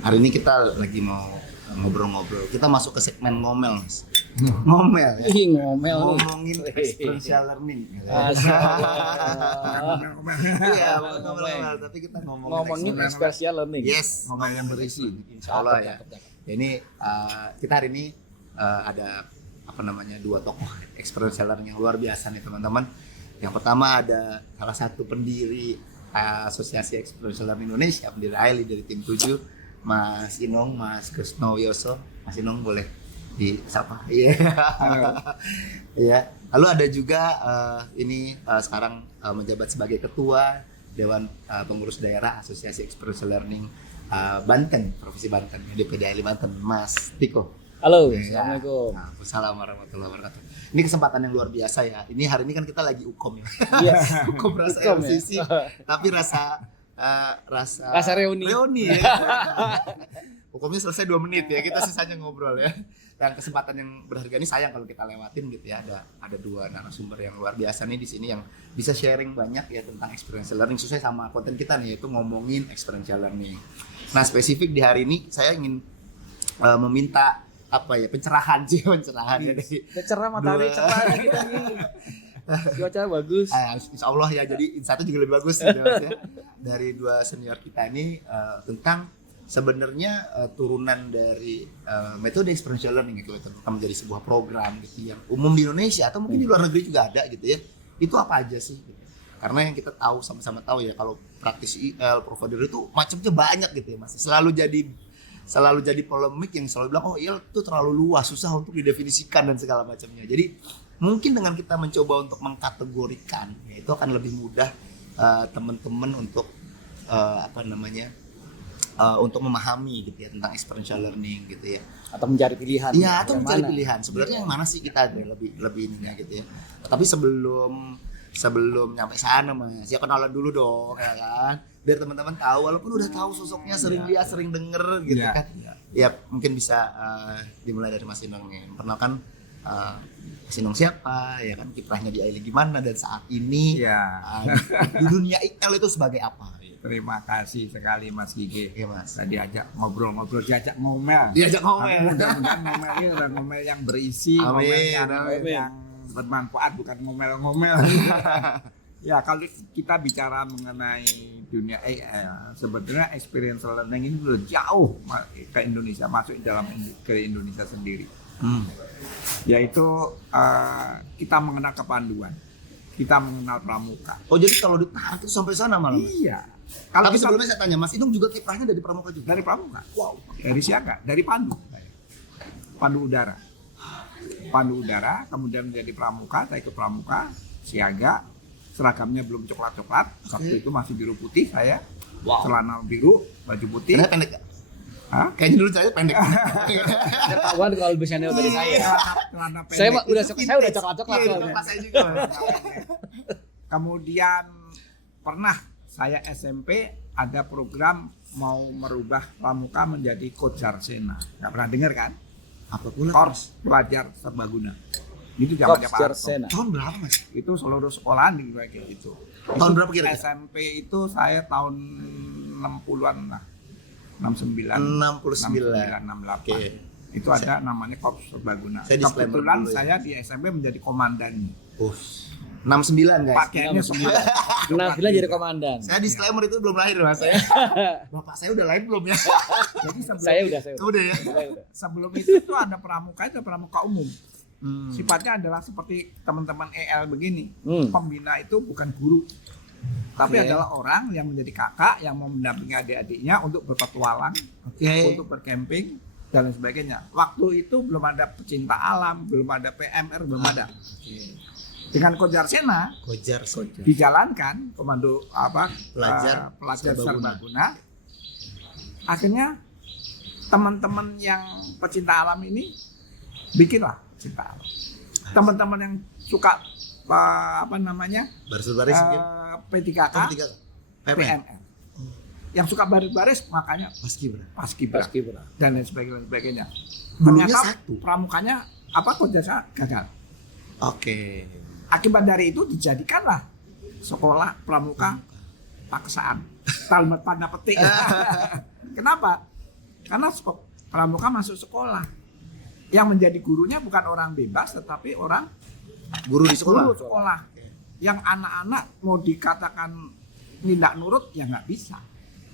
Hari ini kita lagi mau ngobrol-ngobrol. Kita masuk ke segmen ngomel, Mas. Ngomel ya. Ih, ngomel lu. Ngomongin experiential learning. Gitu. Ngomel. Iya, bukan ngomel, tapi kita Ngomongin experiential learning. Yes, ngomong yang berisi. Insya Allah ya. Ya ini kita hari ini ada dua tokoh experiential learning yang luar biasa nih teman-teman. Yang pertama ada salah satu pendiri Asosiasi Experiential Learning Indonesia, pendiri AILI dari tim 7, Mas Inong, Mas Krisno Yoso. Mas Inong boleh disapa. Iya. Iya. Lalu ada juga sekarang menjabat sebagai ketua Dewan Pengurus Daerah Asosiasi Experiential Learning Banten, Provinsi Banten, DPD AILI Banten, Mas Tiko. Halo, Ya. Assalamualaikum. Assalamualaikum warahmatullahi wabarakatuh. Ini kesempatan yang luar biasa ya. Ini hari ini kan kita lagi ukom ya. Iya. Ukom rasa Ukom MCC, ya. tapi rasa reuni. ya. Ukomnya selesai 2 menit ya. Kita sisanya ngobrol ya. Dan kesempatan yang berharga ini sayang kalau kita lewatin gitu ya. Ada 2 narasumber yang luar biasa nih di sini yang bisa sharing banyak ya tentang experiential learning sesuai sama konten kita nih, yaitu ngomongin experiential learning. Nah, spesifik di hari ini saya ingin meminta pencerahan ya dari Cerah matahari cerah kita nih. Cuaca bagus. Insya Allah ya, jadi Insatu juga lebih bagus gitu, ya. Dari 2 senior kita ini tentang sebenarnya turunan dari metode experiential learning gitu, tentang menjadi sebuah program gitu yang umum di Indonesia atau mungkin di luar negeri juga ada gitu ya. Itu apa aja sih gitu. Karena yang kita tahu sama-sama tahu ya, kalau praktis IL provider itu macamnya banyak gitu ya Mas. Selalu jadi polemik yang selalu bilang IL itu terlalu luas, susah untuk didefinisikan dan segala macamnya. Jadi mungkin dengan kita mencoba untuk mengkategorikan, ya itu akan lebih mudah teman-teman untuk untuk memahami gitu ya tentang experiential learning gitu ya. Atau mencari pilihan. Iya, atau mencari pilihan. Sebenarnya yang mana sih kita lebih ininya gitu ya. Tapi sebelum nyampe sana Mas, ya kenalan dulu dong ya kan. Biar teman-teman tahu, walaupun udah tahu sosoknya, sering lihat, sering denger gitu kan. Ya mungkin bisa dimulai dari Mas Inong nih. Perkenalkan Mas Inong siapa, ya kan, kiprahnya di AILI gimana dan saat ini di dunia IL itu sebagai apa? Terima kasih sekali Mas Gige. Oke, Mas. Tadi ajak ngobrol-ngobrol, diajak ngomel. Ngomel. Mudah-mudahan ngomelnya udah ngomel yang berisi, Amin, ngomel yang bermanfaat, bukan ngomel-ngomel. Ya, kalau kita bicara mengenai dunia AI, sebenarnya experiential learning ini sudah jauh ke Indonesia, masuk ke Indonesia sendiri. Yaitu kita mengenal kepanduan, kita mengenal pramuka. Oh, jadi kalau ditarik itu sampai sana malah? Iya. Tapi sebelumnya saya tanya, Mas Inung juga kiprahnya dari pramuka juga? Dari pramuka. Wow. Dari siaga, dari pandu. Pandu udara, kemudian menjadi pramuka, saya ke pramuka, siaga, seragamnya belum coklat-coklat, waktu itu masih biru putih saya, celana biru, baju putih. Karena pendek gak? Hah? Kayaknya dulu saya pendek. Ketahuan kalau lebih senior dari saya. Celana pendek. Saya udah coklat-coklat soalnya. Pas saya juga. Kemudian pernah saya SMP ada program mau merubah pramuka menjadi Kojarsena. Nggak pernah dengar kan? Apa pula? Kors pelajar serbaguna. Itu zamannya Pak Harto. Kojarsena. Tahun berapa Mas? Itu seluruh sekolahan kayak gitu. Tahun berapa kira-kira? SMP itu saya tahun 60-an lah. 69, 68. Oke. Itu ada namanya Korps Serbaguna. Saya disclaimer Kebetulan dulu ya. saya di SMP menjadi komandan. 69 guys. Pakaiannya semua. 69 jadi komandan. Saya disclaimer itu belum lahir Mas saya. Bapak saya udah lahir belum ya? Jadi sebelum Saya udah. Udah ya. sebelum itu tuh ada pramuka umum. Sifatnya adalah seperti teman-teman EL begini. Pembina itu bukan guru, tapi adalah orang yang menjadi kakak yang mau mendampingi adik-adiknya untuk berpetualang, untuk bercamping dan lain sebagainya. Waktu itu belum ada pecinta alam, belum ada PMR, belum ada. Dengan Kojarsena dijalankan komando pelajar serbaguna. Akhirnya teman-teman yang pecinta alam ini bikinlah pecinta alam. Teman-teman yang suka baris-baris mungkin. P3K, PMR. Yang suka baris-baris makanya Paskibra dan lain sebagainya. Ternyata pramukanya Kojarsena gagal. Oke. Akibat dari itu dijadikanlah sekolah pramuka paksaan. Talmet tanda petik. Kenapa? Karena pramuka masuk sekolah. Yang menjadi gurunya bukan orang bebas, tetapi orang Guru di sekolah. guru sekolah. Yang anak-anak mau dikatakan tindak nurut ya nggak bisa.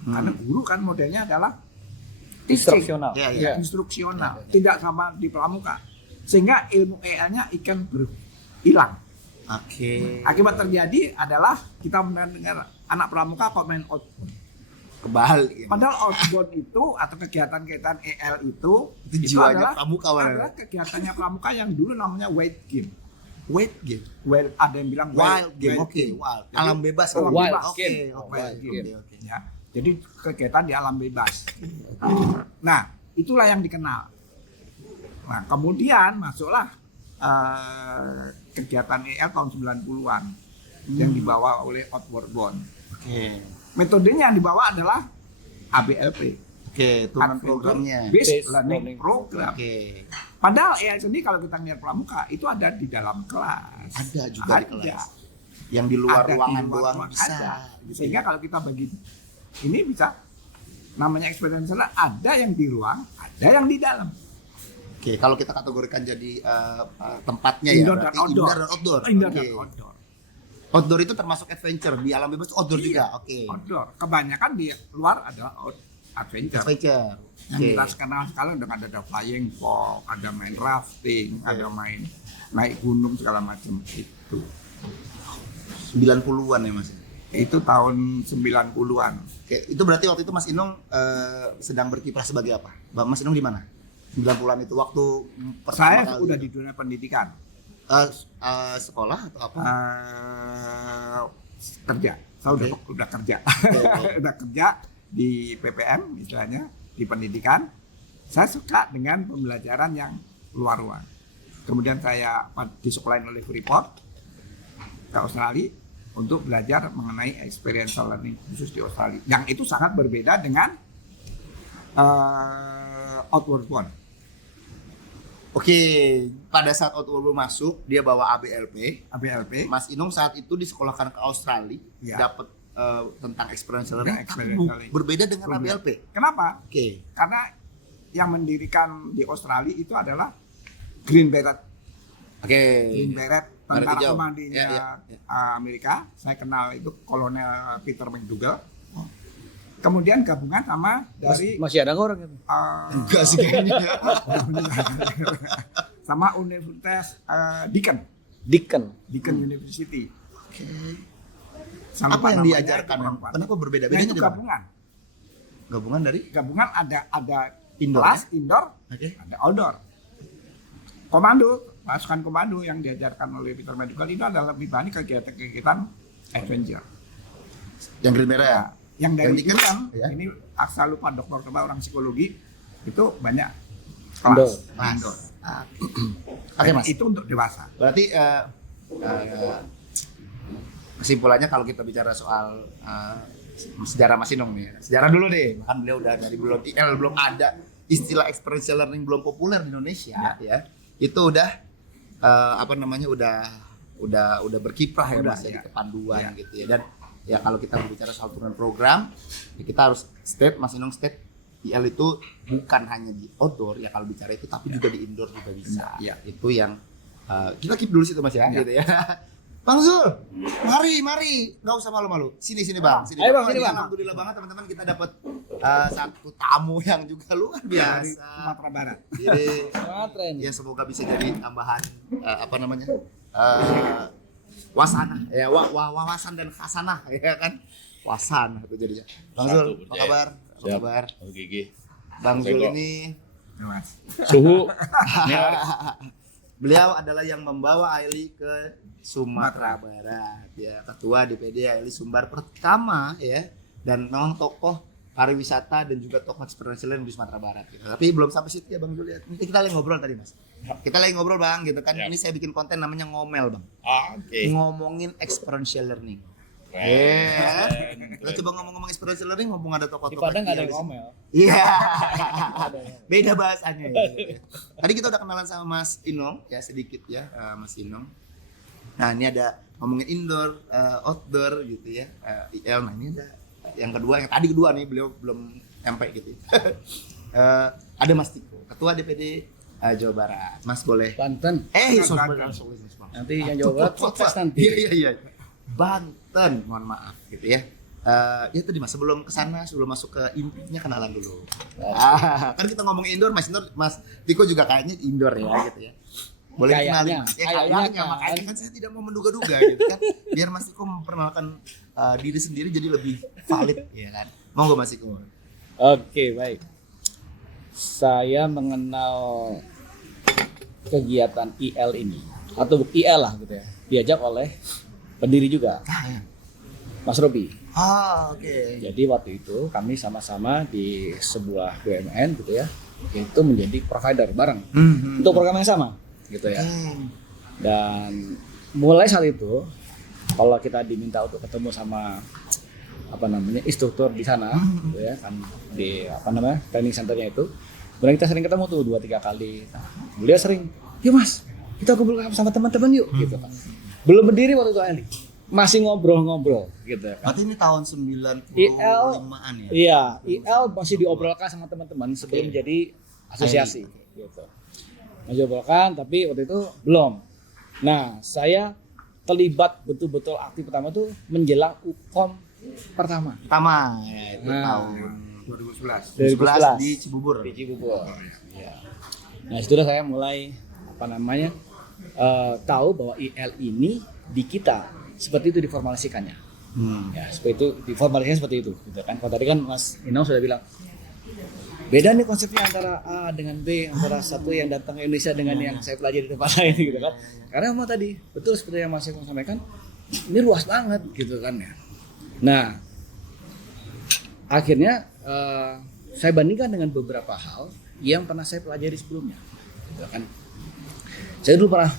Karena guru kan modelnya adalah teaching, Instruksional. Iya, iya. instruksional, tidak sama di pramuka. Sehingga ilmu EL-nya ikan hilang. Oke. Akibat terjadi adalah kita mendengar anak pramuka kok main outbound. Kebalik. Ya. Padahal outbound itu atau kegiatan-kegiatan EL itu jiwanya pramuka, adalah kegiatannya pramuka yang dulu namanya weight game. Weight game. Ada yang bilang Wild game. weight Oke, wild. Alam bebas. Alam Wild bebas. game. Oke, Wild oke, game. oke. Ya. Jadi kegiatan di alam bebas. Nah, itulah yang dikenal. Nah, kemudian masuklah kegiatan EL tahun 90-an yang dibawa oleh Outward Bound. Oke. Metodenya yang dibawa adalah ABLP. Oke, turun programnya. Based Based Learning Learning Program. Oke. Padahal EL sendiri kalau kita lihat pramuka itu ada di dalam kelas. Ada juga di kelas. Yang di luar Ada di ruangan luar doang ruangan, bisa. ada. Gitu Sehingga ya. kalau kita bagi ini bisa namanya experiential, ada yang di ruang, ada yang di dalam. Oke, kalau kita kategorikan jadi tempatnya Indoor ya, dan berarti outdoor. indoor dan outdoor. Indoor Oke. dan outdoor. Outdoor itu termasuk adventure, di alam bebas outdoor Iya, juga. Oke. Outdoor. Kebanyakan di luar adalah adventure. Adventure. Yang Oke. kita kenal sekarang udah ada flying fox, ada main rafting, Oke. ada main naik gunung segala macam itu. 90-an ya Mas. Itu tahun 90-an. Oke, itu berarti waktu itu Mas Inong sedang berkiprah sebagai apa? Mas Inong di mana? 90-an itu waktu pertama Saya kali. udah di dunia pendidikan. Sekolah atau apa? Kerja. Saya Oke. udah kerja. Oke. Udah kerja di PPM istilahnya, di pendidikan. Saya suka dengan pembelajaran yang luar ruang. Kemudian saya disekolahin oleh Freeport ke Australia untuk belajar mengenai experiential learning khusus di Australia. Yang itu sangat berbeda dengan Outward Bound. Oke, pada saat Outward Bound masuk, dia bawa ABLP. ABLP. Mas Inong saat itu disekolahkan ke Australia, Ya. dapat tentang experiential Tentang learning, tapi experiential learning. berbeda dengan Berbeda. ABLP. Kenapa? Oke. Karena yang mendirikan di Australia itu adalah Green Beret. Oke. Green Beret, Beret tentara hijau. komandonya Ya, ya, ya. Amerika. Saya kenal itu Kolonel Peter McDougall. Kemudian gabungan sama dari Masih ada nggak orang itu? Enggak sih kayaknya. sama Universitas Deakin Deacon. University. Apa yang namanya, diajarkan? itu perempuan. Kenapa berbeda? Nah, Bedanya itu di mana? gabungan. Gabungan dari Gabungan ada Indoor, kelas ya? indoor, Oke. ada outdoor. Komando, pasukan komando yang diajarkan oleh Peter McDougall itu adalah lebih banyak kegiatan-kegiatan adventure. Yang Green Beret ya? Yang dari Yang Deakin, Deakin, ya? ini asal lupa dokter coba orang psikologi itu banyak Indoor. kelas indoor. Oke Mas. Itu untuk dewasa. Berarti kesimpulannya kalau kita bicara soal sejarah Mas Inong nih, sejarah dulu deh. Kan beliau udah dari belum IL belum ada istilah experiential learning belum populer di Indonesia ya. Itu udah apa namanya udah berkiprah ya Udah, Mas ya, ya. di kepanduan Ya. gitu ya. Dan ya kalau kita berbicara soal turun program, ya kita harus state Mas Inong state IL itu bukan hanya di outdoor ya kalau bicara itu tapi juga di indoor juga bisa. Ya. Itu yang kita keep dulu situ Mas ya, Ya. gitu ya. Bang Zul, mari, nggak usah malu-malu. Sini Bang, sini. Ayo, Bang, Ini sini, Bang. Alhamdulillah banget teman-teman kita dapat satu tamu yang juga luar Dari biasa. Sumatera Barat. Jadi Keren. ya semoga bisa jadi tambahan apa namanya wasana, ya wawasan dan khasanah ya kan. Wasan itu jadinya. Bang Satu, Zul, apa percaya. kabar? Apa Siap. kabar? Oke. Bang Zul Assalamualaikum. ini Mas. Suhu. beliau adalah yang membawa Aili ke Sumatera Barat ya, ketua DPD Aili Sumbar pertama ya, dan memang tokoh pariwisata dan juga tokoh experiential di Sumatera Barat gitu. Tapi belum sampai situ ya Bang Juliet. Nanti kita lagi ngobrol tadi Mas. Kita lagi ngobrol Bang gitu kan. Ya. Ini saya bikin konten namanya ngomel Bang. Oke. Ngomongin experiential learning. Keren. Kita coba ngomong-ngomong experiential learning, ngomong ada Di tokoh-tokoh. Padang nggak ada Aili yang ngomel. Iya. Beda bahasanya ya. Tadi kita udah kenalan sama Mas Inong ya sedikit ya, Mas Inong. Nah, ini ada ngomongin indoor, outdoor gitu ya. IL. Nah, ini ada yang kedua, yang tadi kedua nih beliau belum nyampe gitu. ada Mas Tiko, Ketua DPD Jawa Barat. Mas boleh. Banten. Nanti yang Jawa Barat sukses nanti. Iya. Banten, mohon maaf gitu ya. Ya tadi Mas sebelum masuk ke intinya kenalan dulu. Kan kita ngomong indoor, Mas Tiko juga kayaknya indoor ya gitu ya. Boleh kenalin Mas? Kayaknya makanya kan saya tidak mau menduga-duga gitu kan. Biar Mas Tiko memperkenalkan diri sendiri jadi lebih valid ya kan. Monggo Mas Tiko. Oke, baik. Saya mengenal kegiatan IL ini atau IL lah gitu ya. Diajak oleh pendiri juga, Mas Robi. Oke. Jadi waktu itu kami sama-sama di sebuah BUMN gitu ya, itu menjadi provider bareng untuk program yang sama gitu ya. Dan mulai saat itu kalau kita diminta untuk ketemu sama instruktur di sana gitu ya kan, di training centernya itu, kemudian kita sering ketemu tuh 2-3 kali. Nah, beliau sering, yuk Mas, kita kumpul sama teman-teman yuk gitu kan. Belum berdiri waktu itu Ali, masih ngobrol-ngobrol gitu kan. Berarti ini tahun 95-an ya? Iya, IL masih diobrolkan sama teman-teman sebelum jadi asosiasi gitu. Masih diobrolkan tapi waktu itu belum. Nah, saya terlibat betul-betul aktif pertama tuh menjelang UKOM pertama Ya, itu Nah. tahun 2011. 2011 di Cibubur. di Cibubur. Ya. Nah, itu saya mulai tahu bahwa IL ini di kita seperti itu diformulasikannya. Ya, seperti itu diformulasikan seperti itu gitu kan. Kalau tadi kan Mas Inau sudah bilang beda nih konsepnya antara A dengan B, antara satu yang datang ke Indonesia dengan yang saya pelajari di tempat lain gitu kan. Karena memang tadi betul seperti yang Mas Inau sampaikan, ini luas banget gitu kan ya. Nah, akhirnya saya bandingkan dengan beberapa hal yang pernah saya pelajari sebelumnya gitu kan. Saya dulu pernah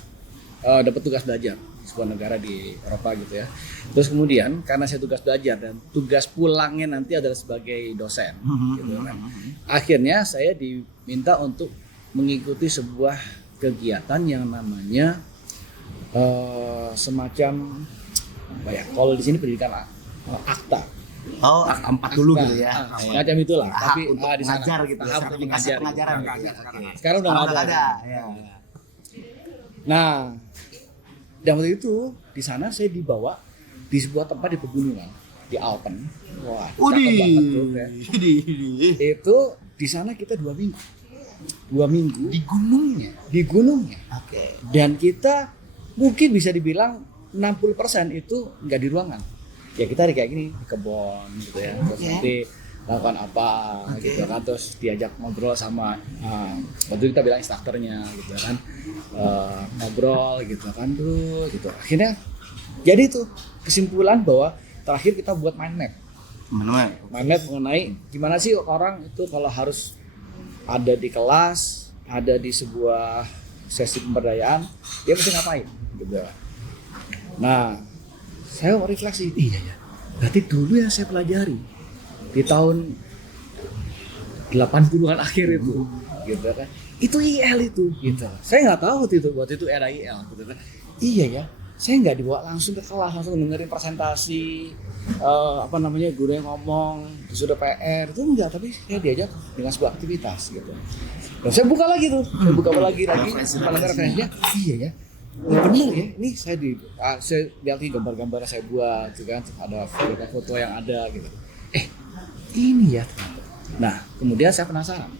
dapat tugas belajar di sebuah negara di Eropa gitu ya. Terus kemudian karena saya tugas belajar dan tugas pulangnya nanti adalah sebagai dosen gitu kan. Akhirnya saya diminta untuk mengikuti sebuah kegiatan yang namanya semacam apa ya? Kalau di sini pendidikan akta. Akta 4 dulu gitu ya. Semacam itulah. Tahap Tapi untuk di sana mengajar gitu ya. tahap untuk Sertifikasi mengajar. pengajaran Gitu. gitu ya. Oke. Sekarang udah nggak ada. Ya. Nah, dan waktu itu di sana saya dibawa di sebuah tempat di pegunungan di Alpen. Wah, cakep banget tuh ya. Itu di sana kita 2 minggu. 2 minggu Di gunungnya. di gunungnya. Oke. Dan kita mungkin bisa dibilang 60% itu nggak di ruangan. Ya kita kayak gini di kebun gitu ya. Terus nanti lakukan apa gitu kan, terus diajak ngobrol sama waktu itu kita bilang instrukturnya gitu kan, ngobrol gitu kan tuh gitu. Akhirnya jadi tuh kesimpulan bahwa terakhir kita buat mind map mengenai gimana sih orang itu kalau harus ada di kelas, ada di sebuah sesi pemberdayaan, dia mesti ngapain gitu. Nah, saya mau refleksi, iya ya, berarti dulu yang saya pelajari di tahun 80-an akhir itu gitu kan, itu IL itu gitu. Saya nggak tahu waktu itu era IL gitu kan. Iya ya, saya nggak dibawa langsung ke kelas, langsung dengerin presentasi guru yang ngomong terus udah PR itu enggak, tapi saya diajak dengan sebuah aktivitas gitu. Dan saya buka lagi tuh, referensinya. Iya ya, benar ya, ini saya lihat gambar-gambar saya buat gitu kan, ada foto yang ada gitu. Ini ya ternyata. Nah, kemudian saya penasaran.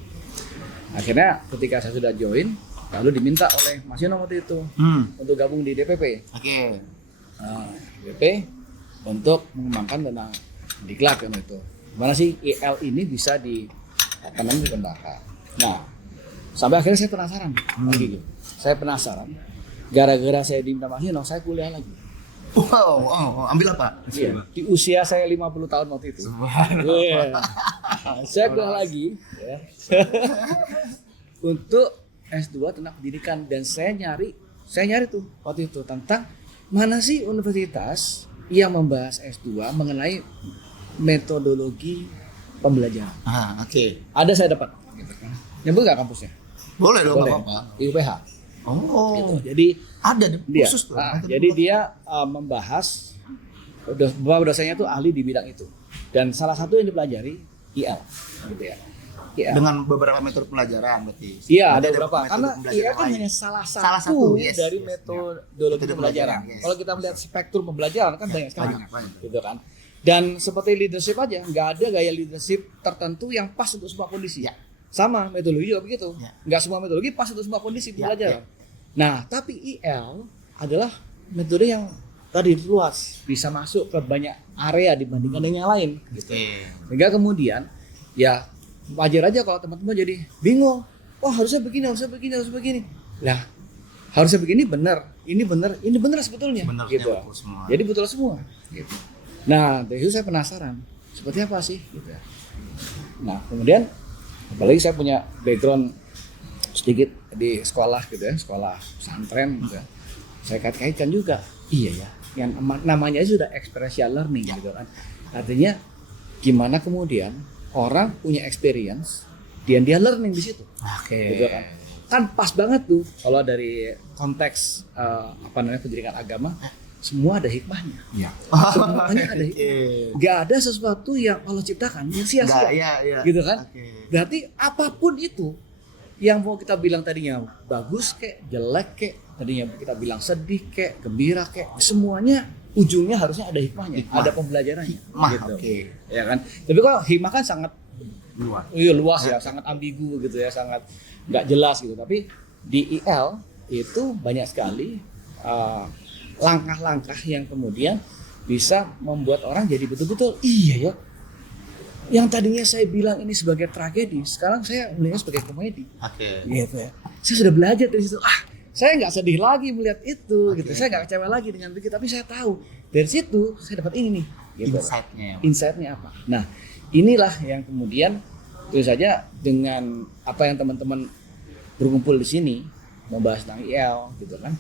Akhirnya ketika saya sudah join, lalu diminta oleh Mas Yono waktu itu untuk gabung di DPP. Oke. DPP untuk mengembangkan tentang diklat kan itu. Gimana sih IL ini bisa dikembangkan. Nah, sampai akhirnya saya penasaran lagi gitu. Saya penasaran. Gara-gara saya diminta Mas Yono, saya kuliah lagi. Wow, ambil apa? Iya, di usia saya 50 tahun waktu itu. Yeah. Saya kuliah lagi ya. Untuk S2 tentang pendidikan, dan saya nyari tuh waktu itu tentang mana sih universitas yang membahas S2 mengenai metodologi pembelajaran. Oke. Ada saya dapat gitu kan. Nyebut nggak kampusnya? Boleh dong, Boleh. apa-apa. Di UPH. Gitu. Jadi Ada dia, khusus tuh. jadi dia membahas beberapa dosennya tuh ahli di bidang itu, dan salah satu yang dipelajari IL gitu ya. IL. Dengan beberapa metode pelajaran berarti. Iya, ada Berarti beberapa. metode Karena pembelajaran IL kan lain. hanya salah Salah satu, satu, yes, dari yes, metodologi Metode pembelajaran. pembelajaran, yes. Kalau kita melihat spektrum pembelajaran kan banyak sekali. Banyak. Gitu kan. Dan seperti leadership aja, nggak ada gaya leadership tertentu yang pas untuk semua kondisi. Ya. Sama metodologi juga begitu. Ya. Nggak semua metodologi pas untuk semua kondisi Ya, pembelajaran. Nah, tapi IL adalah metode yang tadi luas, bisa masuk ke banyak area dibandingkan dengan yang lain. Gitu. Sehingga kemudian ya wajar aja kalau teman-teman jadi bingung. Oh harusnya begini, harusnya begini, harusnya begini. Lah harusnya begini benar, ini benar sebetulnya. Benar, Gitu. betul semua. Jadi betul semua. Gitu. Nah dari itu saya penasaran seperti apa sih. Gitu. Nah kemudian apalagi saya punya background sedikit di sekolah gitu ya, sekolah pesantren gitu. Saya kait-kaitkan juga. Iya ya, yang namanya sudah experiential learning gitu kan. Artinya gimana kemudian orang punya experience dan dia learning di situ. Gitu kan. Kan pas banget tuh kalau dari konteks pendidikan agama semua ada hikmahnya. Iya. Semuanya ada hikmah. Gak ada sesuatu yang Allah ciptakan yang sia-sia. Iya. Gitu kan? Berarti apapun itu yang mau kita bilang tadinya bagus kek, jelek kek, tadinya kita bilang sedih kek, gembira kek, semuanya ujungnya harusnya ada hikmahnya, ada pembelajarannya. Gitu. Ya kan? Tapi kalau hikmah kan sangat luas ya, sangat ambigu gitu ya, sangat nggak jelas gitu. Tapi di IL itu banyak sekali langkah-langkah yang kemudian bisa membuat orang jadi betul-betul iya ya. Yang tadinya saya bilang ini sebagai tragedi, sekarang saya melihatnya sebagai komedi. Gitu ya. Saya sudah belajar dari situ. Saya nggak sedih lagi melihat itu, gitu. Saya nggak kecewa lagi dengan begitu, tapi saya tahu dari situ saya dapat ini nih. Gitu. Insight-nya apa? Nah, inilah yang kemudian tentu saja dengan apa yang teman-teman berkumpul di sini membahas tentang IL, gitu kan?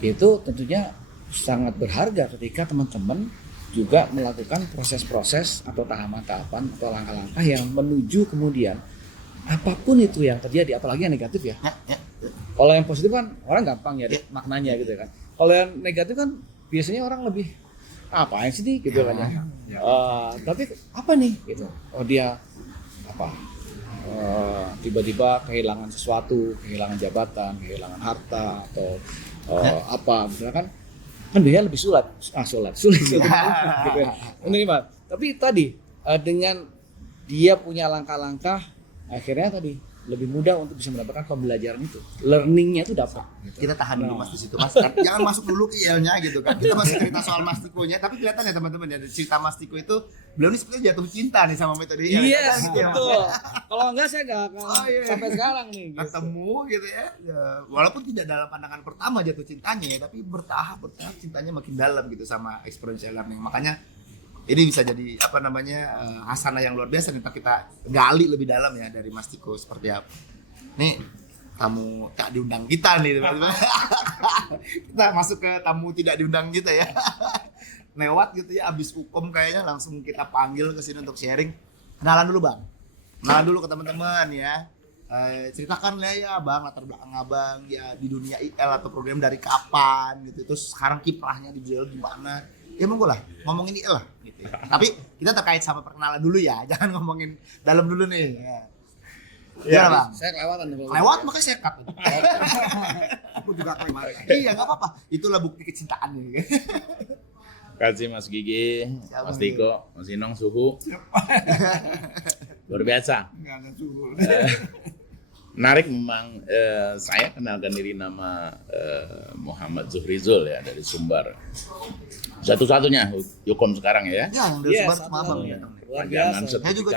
Itu tentunya sangat berharga ketika teman-teman juga melakukan proses-proses atau tahapan-tahapan atau langkah-langkah yang menuju kemudian apapun itu yang terjadi, apalagi yang negatif ya. Kalau yang positif kan orang gampang ya maknanya gitu kan. Kalau yang negatif kan biasanya orang lebih apain sih nih gitu kan ya. Tapi apa nih gitu. Oh dia apa? Tiba-tiba kehilangan sesuatu, kehilangan jabatan, kehilangan harta atau apa misalkan kan dia lebih sulit gitu ya. Menerima. Tapi tadi dengan dia punya langkah-langkah akhirnya tadi lebih mudah untuk bisa mendapatkan pembelajaran itu, learningnya itu dapat. Kita tahan dulu Mas di situ Mas. Jangan masuk dulu ke IL-nya gitu kan. Kita masih cerita soal Mas Tikonya, tapi kelihatan ya teman-teman ya cerita Mas Tiko itu beliau ini sebenarnya jatuh cinta nih sama metode IL. Yes, betul. Kalau enggak saya enggak akan sampai sekarang nih. Ketemu gitu ya. Walaupun tidak dalam pandangan pertama jatuh cintanya ya, tapi bertahap cintanya makin dalam gitu sama experiential learning. Makanya ini bisa jadi apa namanya hasanah yang luar biasa nih, kita gali lebih dalam ya dari Mas Tiko seperti apa. Nih tamu tak diundang kita nih teman-teman. Kita masuk ke tamu tidak diundang kita ya. Lewat gitu ya, abis hukum kayaknya langsung kita panggil ke sini untuk sharing. Kenalan dulu Bang. Kenalan dulu ke teman-teman ya. Ceritakan ya Bang latar belakang Abang ya di dunia IL atau program dari kapan gitu. Terus sekarang kiprahnya di beliau gimana? Ya monggo lah, ngomongin IL lah gitu ya. Tapi kita terkait sama perkenalan dulu ya, jangan ngomongin dalam dulu nih. Ya Bang. Saya kelewatan. Lewat makanya saya cut. Aku juga kelewat. Iya enggak apa-apa. Itulah bukti kecintaan nih. Kasih Mas Gigi, Mas Tiko, Mas Inong suhu. Luar biasa. Menarik memang. Saya kenalkan diri nama Muhammad Zuhrizul ya dari Sumbar. Satu-satunya Yukom sekarang ya. Ya yang dari Sumbar cuma Abang ya. Jangan Saya juga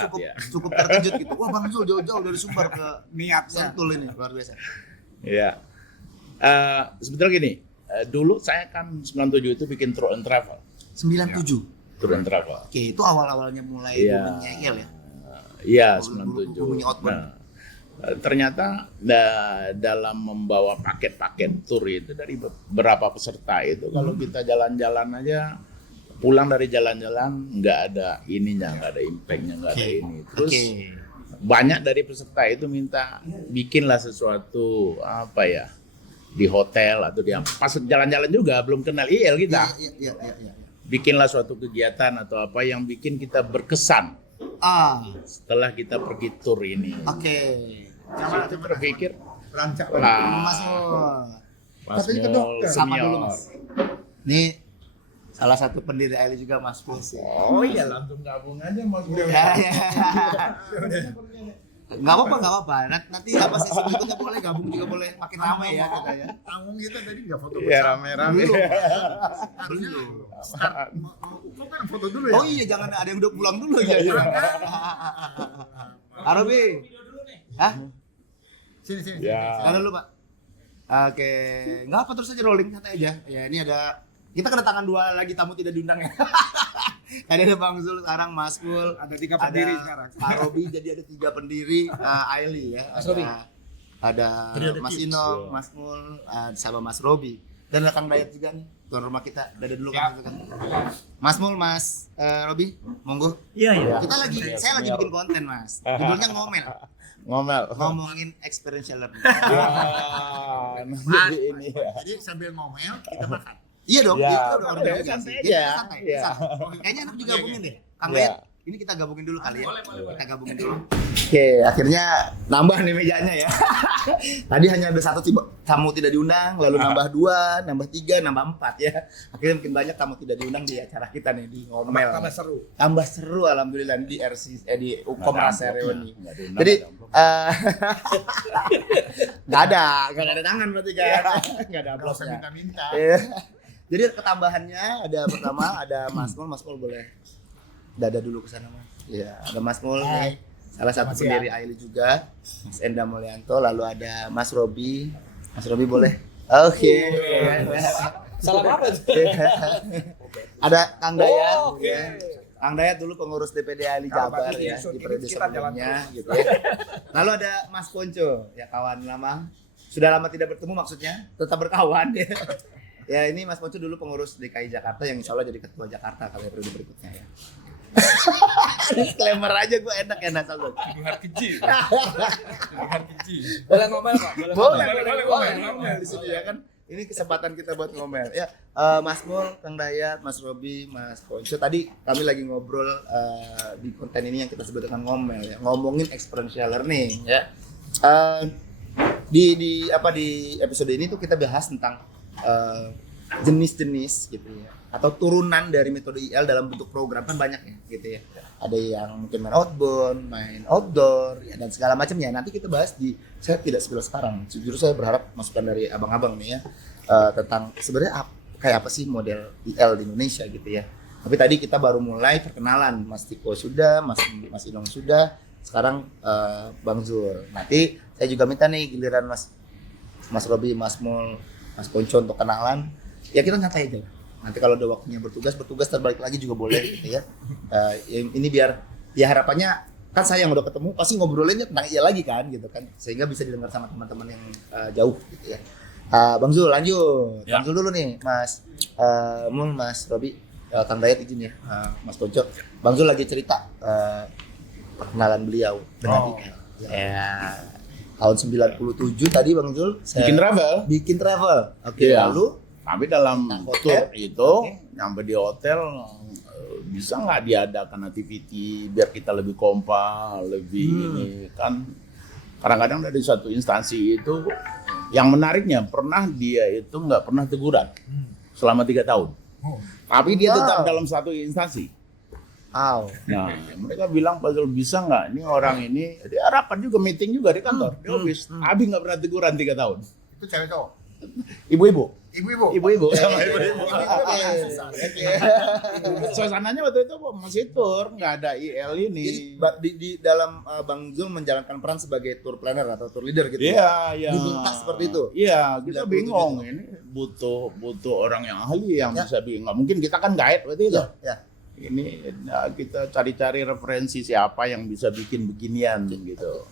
cukup terkejut gitu. Wah Bang Zul jauh-jauh dari Sumbar ke niat Sentul ini luar biasa. Ya. Sebetulnya gini, dulu saya kan 97 itu bikin tour and travel. 97. Tour and travel. Oke, itu awal-awalnya mulai booming IL ya. Iya, 97. Booming outbound. Nah, ternyata dalam membawa paket-paket tour itu dari beberapa peserta itu kalau kita jalan-jalan aja pulang dari jalan-jalan nggak ada ininya, nggak ada impactnya, nggak ada ini. Terus banyak dari peserta itu minta bikinlah sesuatu apa ya di hotel atau di pas jalan-jalan juga belum kenal IL kita. Iya. Bikinlah suatu kegiatan atau apa yang bikin kita berkesan setelah kita pergi tour ini. Oke. Itu berpikir Rancak. Mas Mul. Katanya ke dokter. Sama dulu Mas. Ini salah satu pendiri AILI juga Mas Pus ya. Oh iya, langsung gabung aja Mas. Ya, ya. Nggak apa-apa. Nanti apa sesi berikutnya boleh gabung juga boleh, makin ramai ya katanya. Panggung kita tadi nggak foto Iya, bersama. rame-rame. Harusnya start mau kan foto dulu ya. Oh iya, jangan ada yang udah pulang dulu ya. Arobi. Hah? Sini. Ya. Ada dulu Pak. Oke, nggak apa terus aja rolling santai aja. Ya ini ada kita kedatangan 2 lagi tamu tidak diundang ya. Tadi ada Bang Zul, sekarang Mas Mul, Ada 3 pendiri sekarang. Pak Robi, jadi ada 3 pendiri AILI ya. Mas Robi. Ada Trio The Mas Kids. Inong, Mas Mul, sama Mas Robi. Dan ada Kang Dayat juga nih, tuan rumah kita. Dada dulu kan. Mas Mul, Mas Robi, monggo. Iya. Kita lagi, saya lagi bikin konten Mas. Judulnya ngomel, Ngomel. ngomongin experiential learning. Nanti ini ya. Jadi sambil ngomel kita makan. Iya dong, Ya, itu udah boleh, organisasi. santai Jadi aja. santai, Iya. santai. Kayaknya enak juga gabungin deh. Kang Iya. Dayat, ini kita gabungin dulu kali ya. Kita gabungin dulu. Oke, akhirnya nambah nih mejanya ya. Tadi hanya ada 1 tamu tidak diundang, lalu nambah 2, nambah 3, nambah 4 ya. Akhirnya makin banyak tamu tidak diundang di acara kita nih di ngomel. Tambah seru. Tambah seru alhamdulillah di di Ukom Rasa Reuni. Nggak diundang, Jadi nggak diundang. nggak ada tangan berarti kan. Nggak ada Nggak usah aplausnya. minta-minta. Iya. Jadi ketambahannya ada pertama ada Mas Mul boleh dada dulu ke sana Mas. Iya, ada Mas Mul nih. Salah satu pendiri AILI juga, Mas Enda Mulyanto, lalu ada Mas Robi. Mas Robi boleh. Oke. Salam apa tuh? Ada Kang Dayat. Oh, oke. Ya. Kang Dayat dulu pengurus DPD AILI Kalau Jabar bagi ya isu di ini periode kita jalan sebelumnya gitu ya. Lalu ada Mas Ponco, ya kawan lama. Sudah lama tidak bertemu maksudnya, tetap berkawan ya. Ya ini Mas Ponco dulu pengurus DKI Jakarta yang insya Allah jadi ketua Jakarta kalau periode berikutnya ya. Disclaimer aja gue enak sama. Tuduhan keji. Boleh ngomel Pak? Boleh ngomel di sini ya kan. Ini kesempatan kita buat ngomel. Ya, Mas Mul, Kang Dayat, Mas Robi, Mas Ponco. Tadi kami lagi ngobrol di konten ini yang kita sebut dengan ngomel ya, ngomongin experiential learning ya. Di episode ini tuh kita bahas tentang jenis-jenis gitu ya, atau turunan dari metode IL dalam bentuk program kan banyak ya gitu ya. Ada yang mungkin main outbound, main outdoor ya, dan segala macamnya. Nanti kita bahas saya tidak sebelah sekarang. Jujur saya berharap masukan dari abang-abang nih ya tentang sebenarnya kayak apa sih model IL di Indonesia gitu ya. Tapi tadi kita baru mulai perkenalan, Mas Tiko sudah, Mas Inong sudah, sekarang Bang Zul. Nanti saya juga minta nih giliran Mas Robi, Mas Mul, Mas Ponco untuk kenalan. Ya kita nyantai aja. Nanti kalau ada waktunya bertugas terbalik lagi juga boleh gitu ya. Ini biar ya harapannya kan saya yang udah ketemu pasti ngobrolinnya tentang iya lagi kan gitu kan, sehingga bisa didengar sama teman-teman yang jauh gitu ya. Bang Zul lanjut. Ya. Bang Zul dulu nih Mas Mul, Mas Robi, Kang Dayat izin ya, Mas Ponco. Bang Zul lagi cerita perkenalan beliau dengan IL. Ya. Tahun 97 tadi Bang Zul bikin travel. Oke, Iya. lalu Tapi dalam Hotel. tour itu nyampe di hotel bisa nggak diadakan activity biar kita lebih kompak, lebih ini kan kadang-kadang dari satu instansi itu yang menariknya dia itu nggak pernah teguran selama 3 tahun. Tapi dia tetap dalam satu instansi. Nah, mereka bilang Pak Zul bisa nggak ini orang ini dia rapat juga meeting juga di kantor di office. Abi nggak pernah teguran 3 tahun. Itu cewek cowok. Ibu-ibu. Ibu-ibu. Sama ibu-ibu. Suasananya waktu itu masih tour, nggak ada IL ini. Jadi di dalam Bang Zul menjalankan peran sebagai tour planner atau tour leader gitu. Iya, iya. Diminta seperti itu. Iya, kita 97 bingung itu. ini butuh orang yang ahli yang Ya. bisa bingung. Nggak mungkin kita kan guide berarti itu. Ya. Ini kita cari-cari referensi siapa yang bisa bikin beginian gitu.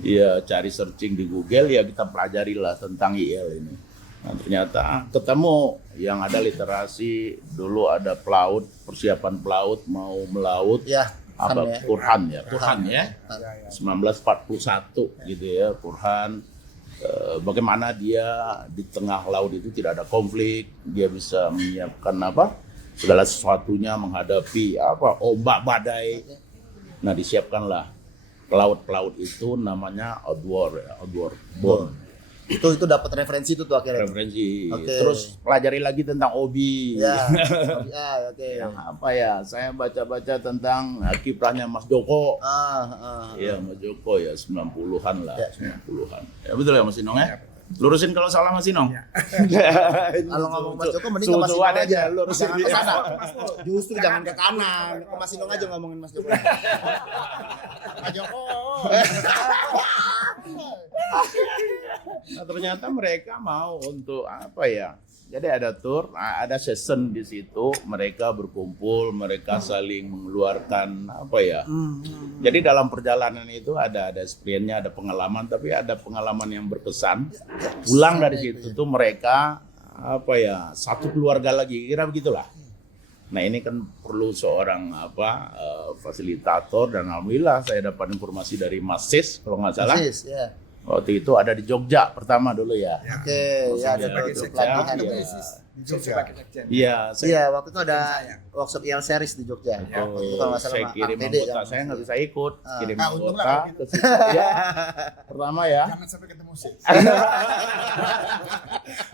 Iya, cari searching di Google ya kita pelajari lah tentang IL ini. Nah, ternyata ketemu yang ada literasi dulu ada pelaut, persiapan pelaut mau melaut Ya. apa ya. Purhan ya. Ya. 1941 gitu ya, Purhan. Bagaimana dia di tengah laut itu tidak ada konflik, dia bisa menyiapkan segala sesuatunya menghadapi ombak badai. Nah, disiapkanlah pelaut-pelaut itu namanya outward bound. Itu dapat referensi itu tuh akhirnya. Referensi. Oke. Terus pelajari lagi tentang obi. Ya. Oke. Yang apa ya? Saya baca-baca tentang kiprahnya Mas Joko. Iya, Mas Joko ya 90-an lah, Ya. 90-an. Ya betul ya Mas Inong ya? Lurusin kalau salah Mas Inong. Kalau ngomong Mas Joko mending ke Mas Inong Susu-susu aja. lurusin Jangan dia. ke sana. Justru jangan ke kanan. Ke Mas Inong aja ngomongin Mas Joko. Pak Joko. Nah, ternyata mereka mau untuk apa ya? Jadi ada tour, ada season di situ, mereka berkumpul, mereka saling mengeluarkan apa ya? Jadi dalam perjalanan itu ada experience-nya, ada pengalaman, tapi ada pengalaman yang berkesan. Pulang dari situ tuh mereka apa ya? Satu keluarga lagi, kira begitulah. Nah ini kan perlu seorang fasilitator, dan alhamdulillah saya dapat informasi dari Mas Sis kalau nggak salah. Persis, ya. Waktu itu ada di Jogja pertama dulu ya. Oke, ya ada Sebagai tuh sekjen, pelatihan. iya. Sebagai sekjen. Iya, Iya, waktu itu ada workshop IEL series di Jogja. Oh, Itu kalau nggak salah saya sama kirim Kang Dede anggota, yang- saya nggak bisa ikut. Kirim Nah, untung lah anggota kalau ke situ. Ya, pertama ya. Jangan sampai ketemu sih.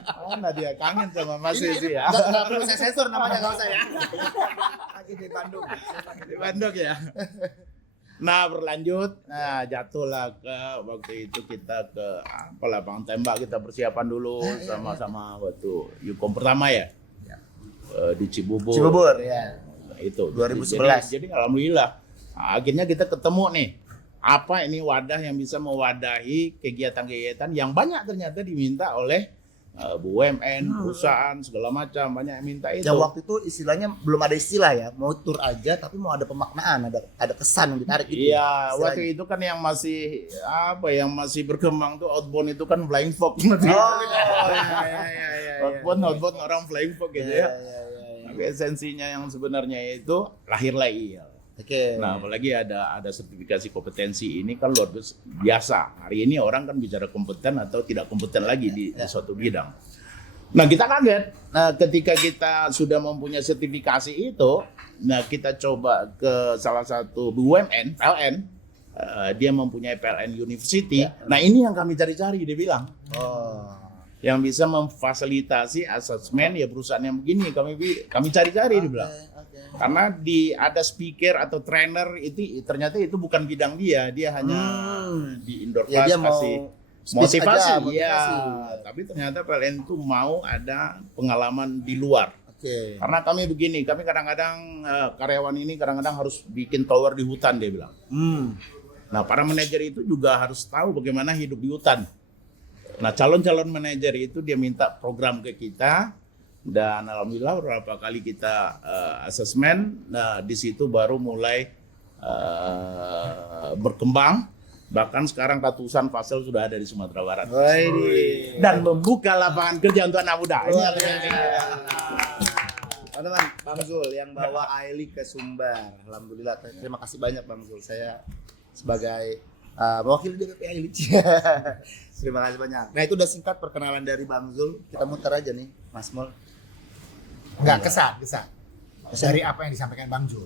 Mana dia kangen sama Mas Sisi ya. Nggak perlu saya sensor namanya, nggak usah ya. Lagi di Bandung. Di Bandung ya. Nah berlanjut, jatuhlah ke waktu itu kita ke lapangan tembak, kita persiapan dulu sama-sama waktu Yukom pertama ya. Di Cibubur. Cibubur, ya. Nah, itu 2011. Jadi alhamdulillah akhirnya kita ketemu nih, apa ini wadah yang bisa mewadahi kegiatan-kegiatan yang banyak ternyata diminta oleh BUMN, perusahaan segala macam, banyak yang minta itu. Yang waktu itu istilahnya belum ada istilah ya, mau tur aja tapi mau ada pemaknaan, ada kesan yang ditarik gitu. Iya, istilahnya. waktu itu kan yang masih berkembang tuh outbound itu kan flying fox. Oh, iya. Outbound orang flying fox gitu ya. Tapi esensinya yang sebenarnya itu lahirlah IEL. Oke. Nah, apalagi ada sertifikasi kompetensi ini kan luar biasa. Hari ini orang kan bicara kompeten atau tidak kompeten lagi di suatu bidang. Nah, kita kaget. Nah, ketika kita sudah mempunyai sertifikasi itu, nah kita coba ke salah satu BUMN, PLN, dia mempunyai PLN University. Nah, ini yang kami cari-cari, dia bilang. Yang bisa memfasilitasi asesmen ya perusahaan yang begini, kami cari-cari, dia bilang. Karena ada speaker atau trainer itu ternyata itu bukan bidang dia hanya di indoor class dia mau kasih speech motivasi, aja, motivasi. tapi ternyata PLN itu mau ada pengalaman di luar. Oke. Karena kami begini, kami kadang-kadang karyawan ini kadang-kadang harus bikin tower di hutan, dia bilang. Nah, para manajer itu juga harus tahu bagaimana hidup di hutan. Nah, calon-calon manajer itu dia minta program ke kita. Dan alhamdulillah beberapa kali kita asesmen, nah di situ baru mulai berkembang. Bahkan sekarang ratusan fasel sudah ada di Sumatera Barat. Dan membuka lapangan kerja untuk anak muda. Teman-teman, Bang Zul yang bawa Aili ke Sumbar. Alhamdulillah, terima kasih banyak Bang Zul. Saya sebagai mewakili DPP Aili. Terima kasih banyak. Nah, itu udah singkat perkenalan dari Bang Zul. Kita muter aja nih, Mas Mul. Enggak, kesan. Kesan. Dari apa yang disampaikan Bang Jul.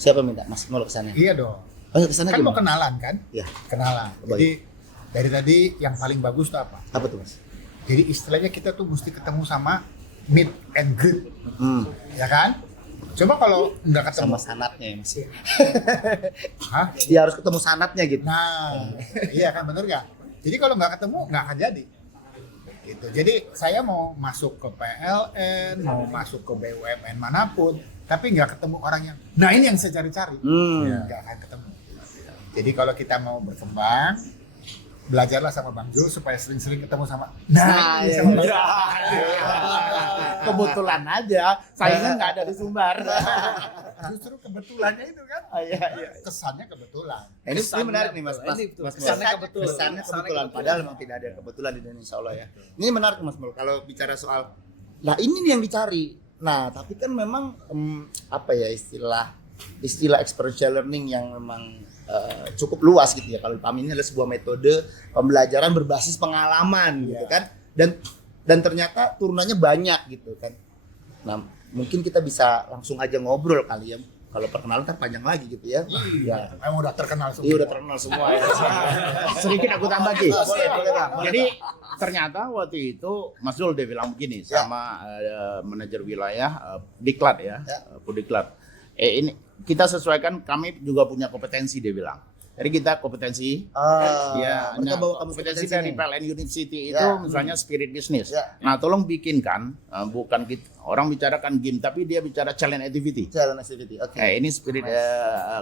Siapa minta Mas Mul kesana? Iya dong. Oh, kesana Kan mau gimana? kenalan kan? Iya. Kenalan. Baik. Jadi dari tadi yang paling bagus tuh apa? Apa tuh, Mas? Jadi istilahnya kita tuh mesti ketemu sama meet and greet. Ya kan? Coba kalau nggak ketemu. Sama sanatnya ya, Mas. Hah? Ya harus ketemu sanatnya gitu. Nah, iya kan, bener nggak? Jadi kalau nggak ketemu nggak akan jadi. Gitu. Jadi saya mau masuk ke PLN, mau masuk ke BUMN manapun, tapi nggak ketemu orang yang. Nah ini yang saya cari-cari, nggak akan ketemu. Jadi kalau kita mau berkembang, belajarlah sama Bang Jul supaya sering-sering ketemu sama. Nah, ini sama Bang Jul. Kebetulan aja, saingan nggak ada di Sumbar. Justru kebetulannya itu kan, Iya. kesannya kebetulan. Ini menarik nih Mas. Ini betul. Mas Mul. Kesannya kebetulan. Kesannya kebetulan. Padahal memang tidak ada kebetulan di Indonesia, insya Allah ya. Ini menarik Mas Mul. Kalau bicara soal, nah ini nih yang dicari. Nah tapi kan memang apa ya istilah experiential learning yang memang cukup luas gitu ya. Kalau PAM ini adalah sebuah metode pembelajaran berbasis pengalaman gitu kan. Dan ternyata turunannya banyak gitu kan. Nah mungkin kita bisa langsung aja ngobrol kali ya. kalau perkenalan kan panjang lagi gitu ya. Iya. Emang udah terkenal semua. Iya udah terkenal semua ya. Sedikit aku tambah lagi. Boleh, Bang. Jadi ternyata waktu itu Mas Zul dia bilang begini sama manajer wilayah Diklat ya, Pudiklat. Ini kita sesuaikan, kami juga punya kompetensi dia bilang. Jadi kita kompetensi, Mereka bawa kamu kompetensi kompetensinya. dari PLN University itu misalnya spirit business. Ya. Nah, tolong bikinkan, bukan orang bicarakan game, tapi dia bicara challenge activity. Challenge activity. Oke. Ini spirit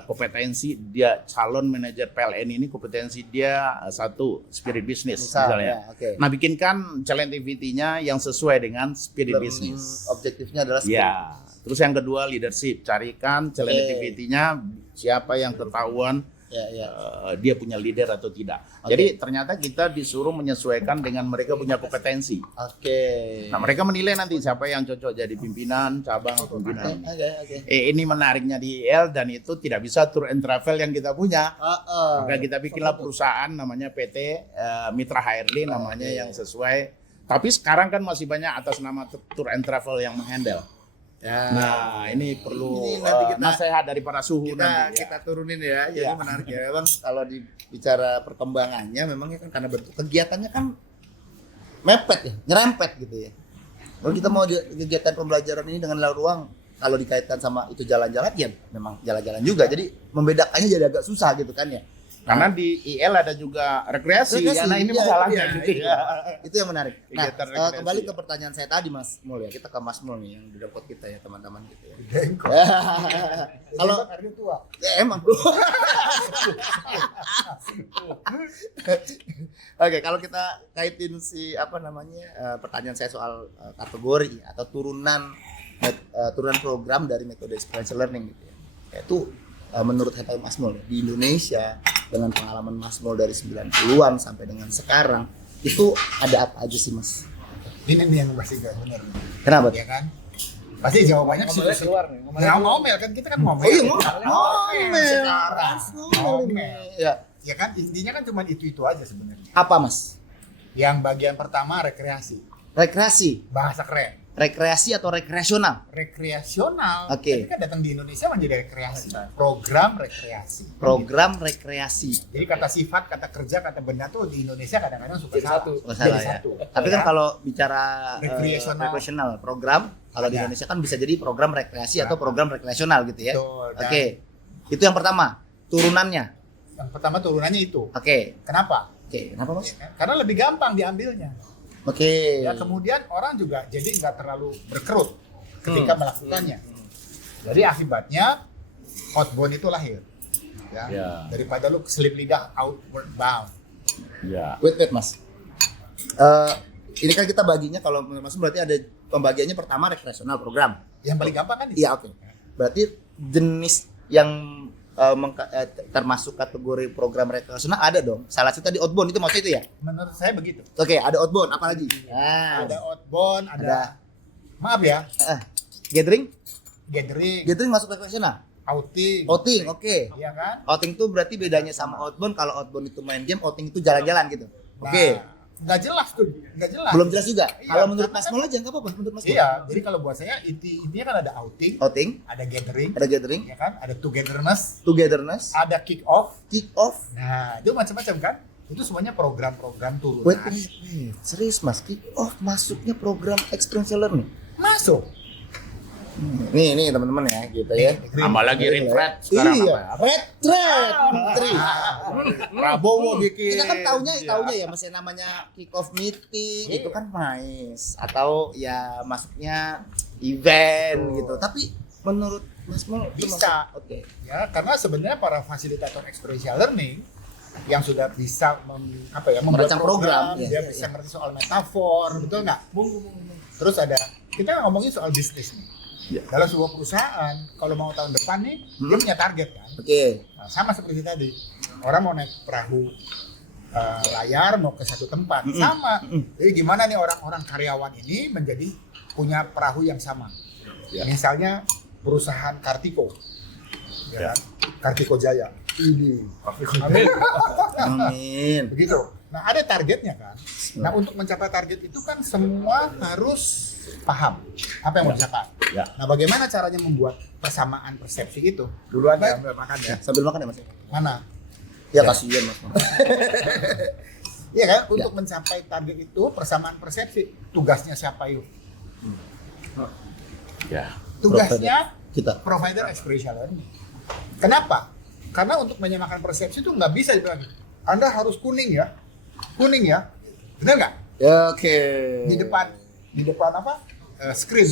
kompetensi dia calon manajer PLN ini kompetensi dia satu spirit business misalnya. Oke. Nah, bikinkan challenge activity-nya yang sesuai dengan spirit business. Objektifnya adalah Ya. Terus yang kedua leadership, carikan challenge activity-nya siapa yang ketahuan dia punya leader atau tidak. Jadi ternyata kita disuruh menyesuaikan dengan mereka punya kompetensi. Oke. Nah, mereka menilai nanti siapa yang cocok jadi pimpinan cabang pimpinan. Oke. Ini menariknya di IL dan itu tidak bisa tour and travel yang kita punya. Maka kita bikinlah perusahaan namanya PT Mitra HRD namanya yang sesuai. Tapi sekarang kan masih banyak atas nama tour and travel yang menghandle. Ya. Nah, ini perlu Ini nanti kita- nasihat dari para suhu nanti. kita turunin ya. Jadi Ya. menarik ya. Memang kalau bicara perkembangannya memangnya kan karena bentuk kegiatannya kan mepet ya, nyerempet gitu ya. Kalau kita mau kegiatan pembelajaran ini dengan ruang kalau dikaitkan sama itu jalan-jalan ya memang jalan-jalan juga. Jadi membedakannya jadi agak susah gitu kan ya. Karena di IL ada juga rekreasi. Rekreasi, Nah, ini iya, masalahnya. iya, gitu. iya. Itu yang menarik. Nah, Kegiatan rekreasi, kembali ya. ke pertanyaan saya tadi Mas Mul ya. Kita ke Mas Mul nih yang di dapur kita ya teman-teman gitu ya. Kalau Karena tua. emang bro. Oke, kalau kita kaitin pertanyaan saya soal kategori atau turunan program dari metode experiential learning gitu ya. Yaitu menurut hemat Mas Mul di Indonesia dengan pengalaman Mas Mul dari 90-an sampai dengan sekarang itu ada apa aja sih Mas? Ini nih yang pasti gak benar. Kenapa? Ya kan? Pasti jawabannya ke Ngomelnya situ. keluar nih, Ya, ngomel kan kita kan ngomel. Oh iya Ngomel sekarang. Ngomel. Ya, Ya kan intinya kan cuma itu aja sebenarnya. apa Mas? Yang bagian pertama rekreasi. Rekreasi, Bahasa keren. rekreasi atau rekreasional? Rekreasional. Oke. Tapi kan datang di Indonesia menjadi rekreasi. Program rekreasi. Program rekreasi. Jadi kata sifat, kata kerja, kata benda tuh di Indonesia kadang-kadang suka Jadi salah. satu. Oh, Jadi salah ya. satu. Tapi kan Ya. kalau bicara Rekreasional. program, kalau di Ada. Indonesia kan bisa jadi program rekreasi atau program rekreasional gitu ya. Betul. Dan Oke. Itu yang pertama, turunannya. Yang pertama turunannya itu. Oke. Kenapa? Kenapa Mas? Karena lebih gampang diambilnya. Oke. Ya kemudian orang juga jadi nggak terlalu berkerut ketika melakukannya. Jadi akibatnya outbound itu lahir. Ya. Ya. Daripada lu keselip lidah outward bound. Ya. Wait Mas. Ini kan kita baginya kalau menurut Mas berarti ada pembagiannya pertama rekreasional program. Yang paling gampang kan itu. Iya oke. Berarti jenis yang termasuk kategori program rekreasional ada dong. Salah satu tadi outbound itu maksudnya itu ya. Menurut saya begitu. Oke, ada outbound apalagi? Nah, Ada outbound, ada maaf ya, gathering. gathering, Gathering masuk rekreasional. outing. Outing, oke. Iya kan? Outing itu berarti bedanya sama outbound. Kalau outbound itu main game, outing itu jalan-jalan gitu. Oke. Nah, nggak jelas tuh, nggak jelas. Belum jelas juga. Iya, Kalau menurut karena Mas Mul aja nggak apa-apa. Menurut Mas Mul. Iya, jadi kalau buat saya intinya kan ada outing, Outing, ada gathering, ada gathering, ya kan? Ada togetherness, togetherness, ada kick off. kick off. Nah, itu macam-macam kan? Itu semuanya program-program turunan. Wait, serius Mas, kick off masuknya program experiential learning. Masuk. Nih teman-teman ya, gitu ya. Tambah lagi retreat sekarang Iya, apa? retreat menteri. Prabowo bikin. Kita kan taunya ya masih namanya kick off meeting itu kan mais atau ya masuknya event gitu. Tapi menurut Mas Mul itu Bisa. Oke. Ya, karena sebenarnya para fasilitator experiential learning yang sudah bisa membuat Merancang program, dia ya, bisa ya. ngerti soal metafor, betul nggak? Terus ada kita ngomongin soal bisnis nih. Dalam sebuah perusahaan, kalau mau tahun depan nih, dia punya target kan. Oke. Nah, sama seperti tadi, orang mau naik perahu layar mau ke satu tempat, sama. Jadi gimana nih orang-orang karyawan ini menjadi punya perahu yang sama. Ya. Misalnya perusahaan Kartiko, ya kan? Kartiko Jaya. Ini. Amin. Begitu. Nah, ada targetnya kan. Nah, untuk mencapai target itu kan semua harus paham apa yang mau dicapai. Ya. Nah, bagaimana caranya membuat persamaan persepsi itu. Dulu aja ambil makan ya. Sambil makan ya Mas. Mana? Ya kasihan Mas. Iya kan? Untuk mencapai target itu persamaan persepsi. Tugasnya siapa yuk? Ya. Tugasnya Kita. provider experiential learning. Kenapa? Karena untuk menyamakan persepsi itu nggak bisa dibilang Anda harus kuning ya, benar nggak? Ya, oke. Di depan apa? Screen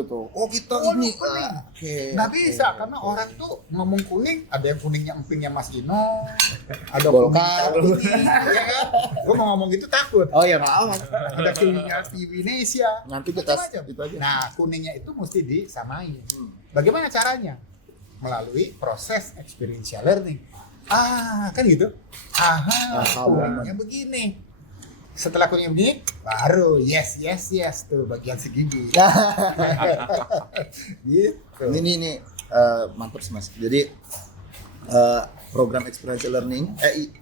gitu. Oh kita Oh, ini. kuning. Oke. Nggak bisa karena orang tuh ngomong kuning, ada yang kuningnya empingnya Mas Ino, ada Golkar. kuning ini, ya kan? Gue mau ngomong gitu takut. Oh ya maaf Mas. Ada kuningnya TV Indonesia. Nanti kita Macam-macam. itu aja. Nah, kuningnya itu mesti disamain. Bagaimana caranya? Melalui proses experiential learning. Kan gitu. Aha, kuningnya begini. Setelah kuningnya begini, baru yes tuh bagian segigi. Gitu. Ini mantap sih Mas. Jadi program experiential learning,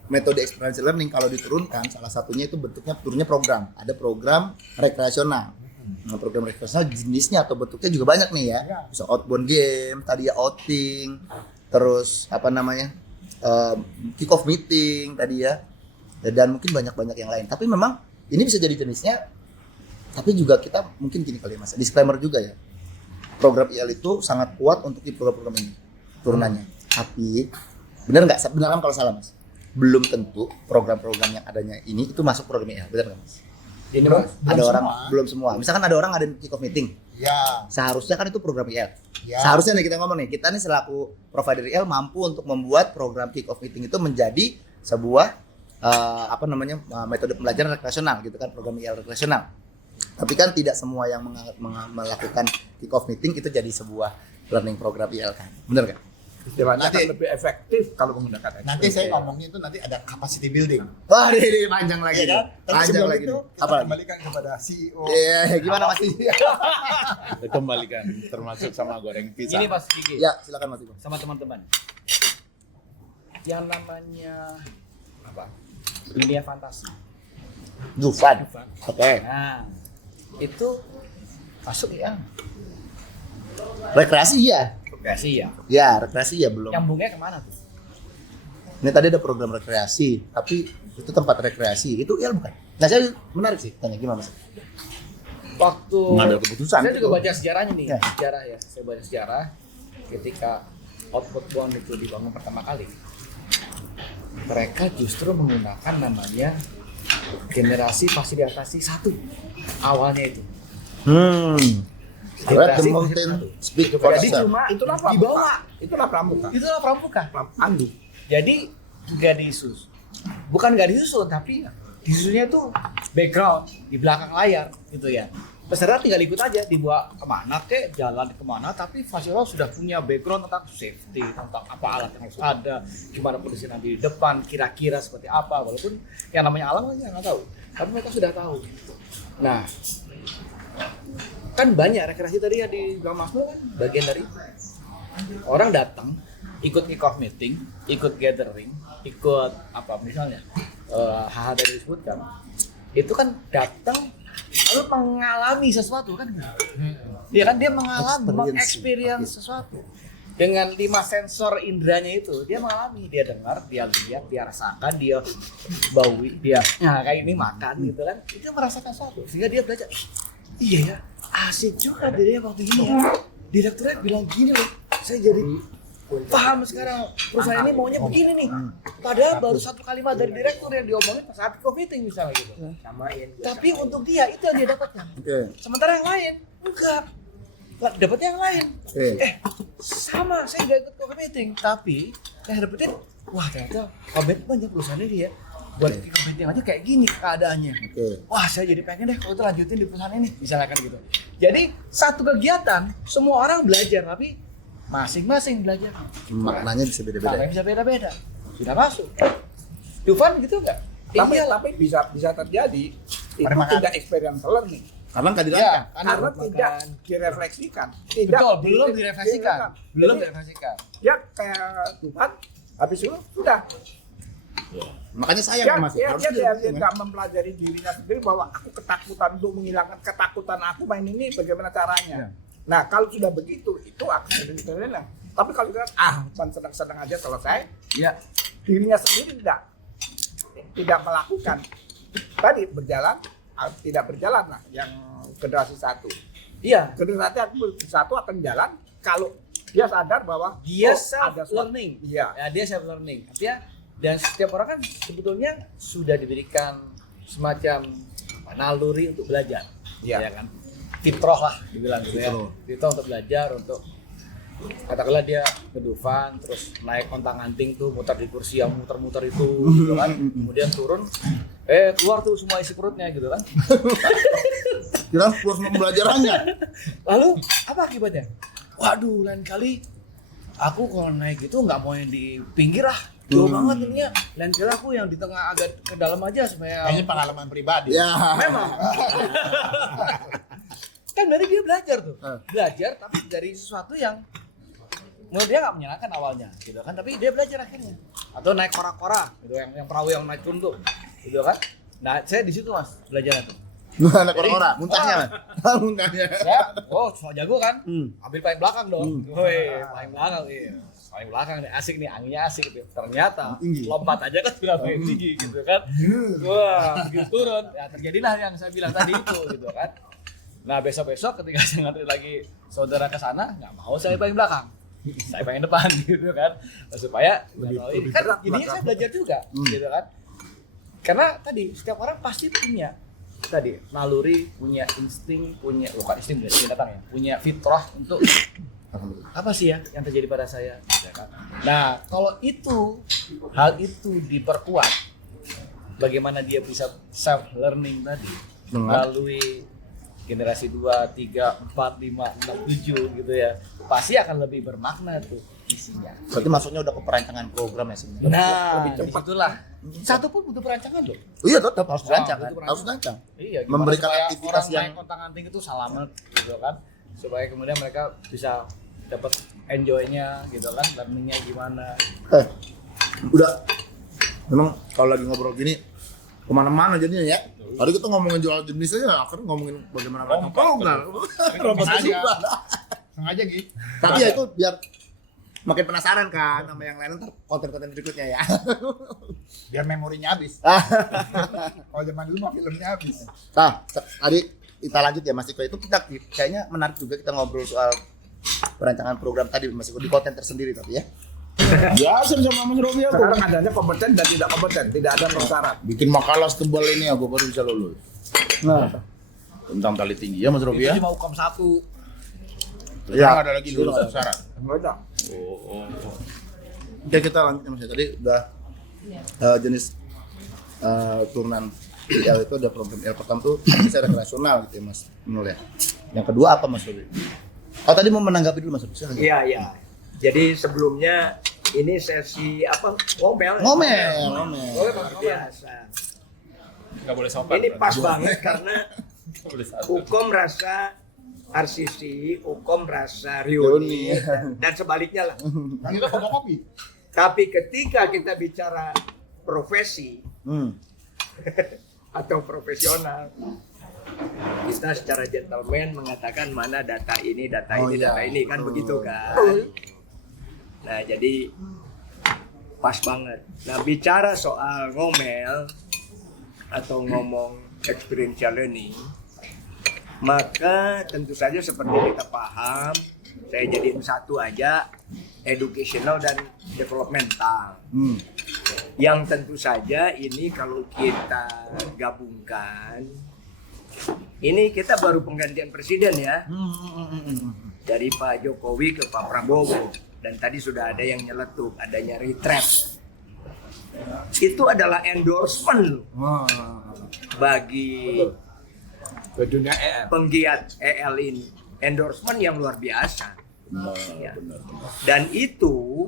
metode experiential learning kalau diturunkan salah satunya itu bentuknya turunnya program. Ada program rekreasional. Nah, program rekreasional jenisnya atau bentuknya juga banyak nih ya. Bisa outbound game, tadi ya outing, terus apa namanya kick off meeting tadi ya, dan mungkin banyak yang lain. Tapi memang ini bisa jadi jenisnya. Tapi juga kita mungkin gini kali ya Mas, disclaimer juga ya. Program IL itu sangat kuat untuk di program-program ini turunannya. Tapi benar nggak? Benar kan kalau salah Mas? Belum tentu program-program yang adanya ini itu masuk program IL, benar nggak Mas? Ini Belum- Mas, belum Ada orang semua. belum semua. Misalkan ada orang ada kick off meeting, Ya, seharusnya kan itu program IL. ya. Seharusnya nih kita ngomong nih, kita nih selaku provider IL mampu untuk membuat program kick off meeting itu menjadi sebuah metode pembelajaran rekreasional gitu kan, program IL rekreasional. Tapi kan tidak semua yang melakukan kick off meeting itu jadi sebuah learning program IL kan. Bener kan? Istilahnya Nanti- kan lebih efektif kalau menggunakan Nanti saya ngomongnya itu nanti ada capacity building. Wah, ini panjang lagi Iya nih. kan? Tapi Panjang sebelum lagi itu nih. kita Apa lagi? kembalikan kepada CEO. Iya, gimana Mas? Kita kembalikan termasuk sama goreng pisang. ini Mas Gigi. Ya, silakan Mas Ibu. Sama teman-teman. Yang namanya apa? Dunia fantasi. Dufan. Oke. Nah, itu masuk ya. Rekreasi ya. Rekreasi ya. Ya, rekreasi ya belum. Nyambungnya kemana tuh? Ini tadi ada program rekreasi, tapi itu tempat rekreasi. Itu IL bukan? Nah, saya menarik sih tanya gimana Mas? Waktu Mengambil keputusan. saya juga baca sejarahnya nih, Ya. sejarah ya. Saya baca sejarah ketika Outward Bound itu dibangun pertama kali. Mereka justru menggunakan namanya generasi fasilitasi 1 awalnya itu. Let the Generasi mountain fasilitasi 1. speak for Jadi itself. cuma itulah di bawah. Itulah pramuka. Itulah pramuka. Pandu. Jadi nggak disusun. Bukan nggak disusun, tapi disusunnya tuh background di belakang layar gitu ya. Peserta tinggal ikut aja, dibawa kemana kek, jalan kemana, tapi fasilitas sudah punya background tentang safety, tentang apa alat yang harus ada, gimana posisi nanti di depan, kira-kira seperti apa, walaupun yang namanya alam aja nggak tahu, tapi mereka sudah tahu. Nah, kan banyak rekreasi tadi ya di Bang Masmur kan, bagian dari orang datang, ikut kick-off meeting, ikut gathering, ikut apa misalnya, hal-hal dari disebutkan, itu kan datang lalu mengalami sesuatu kan, dia kan dia mengalami, mengexperience sesuatu dengan 5 sensor indranya itu, dia mengalami, dia dengar, dia lihat, dia rasakan, dia baui, dia kayak ini makan gitu kan, dia merasakan sesuatu sehingga dia belajar, iya ya, asik juga dia waktu ini ya, direkturnya bilang gini loh, saya jadi paham sekarang perusahaan ini maunya begini nih. Padahal baru 1 kalimat dari direktur yang diomongin pas saat meeting misalnya gitu. Samain. Tapi untuk dia itu yang dia dapatkan. Oke. Sementara yang lain enggak. Dapatnya yang lain. Oke. Sama, saya enggak ikut coffee meeting, tapi yang dapetin wah ternyata komitmennya perusahaan ini ya. Buat coffee meeting aja kayak gini keadaannya. Oke. Wah, saya jadi pengen deh kalau itu lanjutin di perusahaan ini, misalnya kan gitu. Jadi satu kegiatan semua orang belajar, tapi masing-masing belajar. Maknanya bisa beda-beda. Maknanya bisa beda-beda. Sudah masuk. Dufan gitu enggak? Tapi bisa terjadi itu Permakan. tidak experience learning. Karena nggak Ya, dirasakan. Karena tidak direfleksikan. Tidak betul, belum direfleksikan. Belum Jadi, direfleksikan. ya kayak Tuhan habis itu sudah. Makanya sayang Dia, Mas. dia, Harus dia, dia, gitu, kan? nggak mempelajari dirinya sendiri bahwa aku ketakutan untuk menghilangkan ketakutan aku main ini bagaimana caranya. Nah kalau sudah begitu itu akan jadi terlena. Tapi kalau kita cuma sedang-sedang aja selesai, ya dirinya sendiri tidak melakukan. Tadi berjalan, tidak berjalan lah yang generasi 1. Iya, Generasi 1 akan jalan kalau dia sadar bahwa dia ada self learning. Iya. Ya, dia self learning. Artinya dan setiap orang kan sebetulnya sudah diberikan semacam naluri untuk belajar. Iya. Ya kan? Fitrah lah dibilang gitu ya. Fitrah untuk belajar, untuk katakanlah dia ke Dufan terus naik ontang-anting tuh muter di kursi yang muter-muter itu gitu kan. Kemudian turun keluar tuh semua isi perutnya gitu kan. Kira puas pembelajarannya. Lalu apa akibatnya? Waduh, lain kali aku kalau naik itu nggak mau yang di pinggir ah, jauh banget ininya. Lain kali aku yang di tengah agak ke dalam aja supaya. Kayaknya pengalaman pribadi. Ya. Memang. Kan dari dia belajar tuh, belajar tapi dari sesuatu yang menurut dia nggak menyenangkan awalnya, gitu kan? Tapi dia belajar akhirnya. Atau naik kora-kora, gitu yang perahu yang naik turun tuh, gitu kan? Nah, saya di situ mas belajar tuh. Anak orang muntahnya. Muntahnya. Ya, so jago kan? Ambil paling belakang dong. Woi, paling belakang, iya. Paling belakang nih, asik nih, anginnya asik gitu. Ternyata lompat aja kan sudah main tinggi gitu kan. Wah, begitu turun, ya terjadilah yang saya bilang tadi itu gitu kan. Nah besok-besok ketika saya ngantri lagi saudara ke sana, nggak mau saya paling belakang. Saya pengen depan gitu kan. Supaya lebih kan jadinya saya belajar juga gitu kan. Karena tadi setiap orang pasti punya tadi naluri, punya insting, punya bukan insting binatang ya, punya fitrah untuk apa sih ya yang terjadi pada saya gitu kan. Nah kalau itu hal itu diperkuat, bagaimana dia bisa self learning tadi melalui generasi 2, 3, 4, 5, 6, 7 gitu ya, pasti akan lebih bermakna tuh isinya. Berarti masuknya udah ke perancangan program ya sebenarnya. Nah, disitulah. Satu pun butuh perancangan loh. Iya tetap harus dirancang kan. butuh Harus dirancang. Iya, gimana Memberikan supaya aktivitas orang yang naik kontang-anting itu salamet gitu kan. Supaya kemudian mereka bisa dapat enjoy-nya gitu kan, learning-nya gimana. Udah memang kalau lagi ngobrol gini kemana-mana jadinya ya. Tadi kita ngomongin jual jenis aja, akhirnya ngomongin bagaimana mereka program. Sengaja gitu. Tapi ya itu biar makin penasaran kan sama yang lain, ntar konten-konten berikutnya ya. Biar memorinya habis. Kalau zaman dulu mah filmnya habis. Nah, tadi kita lanjut ya Mas Iko, itu kita kayaknya menarik juga kita ngobrol soal perancangan program tadi Mas Iko di konten tersendiri tapi ya. Biasa sama Mas Robi aku. Sekarang adanya kompeten dan tidak kompeten, tidak ada persyarat. Bikin makalah setebal ini aku baru bisa lulus. Nah, Tentang tali tinggi ya Mas Robi Itu ya. cuma hukum 1. Terus ada lagi lulus syarat. Enggak ada. Oh. Oke, kita lanjut Mas. Tadi udah jenis turunan L itu ada program L pertama tuh bisa rekreasional gitu ya Mas Nul ya. Yang kedua apa Mas Robi? Oh tadi mau menanggapi dulu Mas Robi. Iya, iya. Jadi sebelumnya ini sesi apa? Ngomel. Ngomel. Luar biasa. Enggak boleh sopan. Ini pas banget karena hukum rasa RCC, hukum rasa reuni dan sebaliknya lah. Kan kita kopi. Tapi ketika kita bicara profesi atau profesional, kita secara gentleman mengatakan mana data ini, data ini kan begitu kan. Nah jadi pas banget. Nah bicara soal ngomel atau ngomong experiential learning, maka tentu saja seperti kita paham, saya jadiin satu aja, educational dan developmental. Yang tentu saja ini kalau kita gabungkan, ini kita baru penggantian presiden ya, dari Pak Jokowi ke Pak Prabowo. Dan tadi sudah ada yang nyeletuk, adanya retreat. Itu adalah endorsement bagi Ke dunia EL. penggiat EL ini. Endorsement yang luar biasa. Ya. Dan itu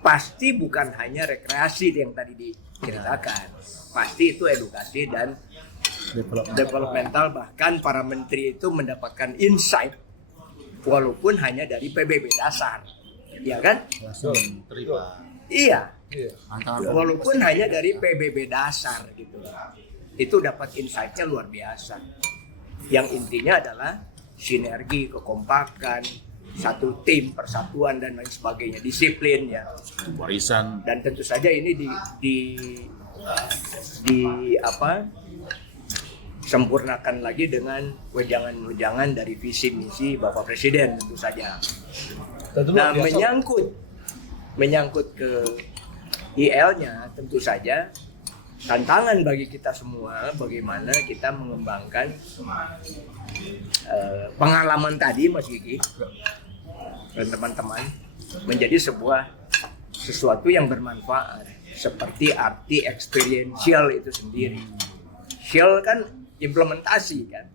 pasti bukan hanya rekreasi yang tadi diceritakan. Pasti itu edukasi dan developmental. Bahkan para menteri itu mendapatkan insight walaupun hanya dari PBB dasar. Iya kan? Iya. Walaupun hanya dari PBB dasar gitu. Itu dapat insight-nya luar biasa. Yang intinya adalah sinergi, kekompakan, satu tim, persatuan dan lain sebagainya, disiplin ya. Warisan. Dan tentu saja ini sempurnakan lagi dengan wejangan-wejangan dari visi misi Bapak Presiden tentu saja. Nah, menyangkut ke IL-nya tentu saja tantangan bagi kita semua bagaimana kita mengembangkan pengalaman tadi Mas Gigi dan teman-teman menjadi sesuatu yang bermanfaat seperti arti experiential itu sendiri. Shell kan implementasi kan,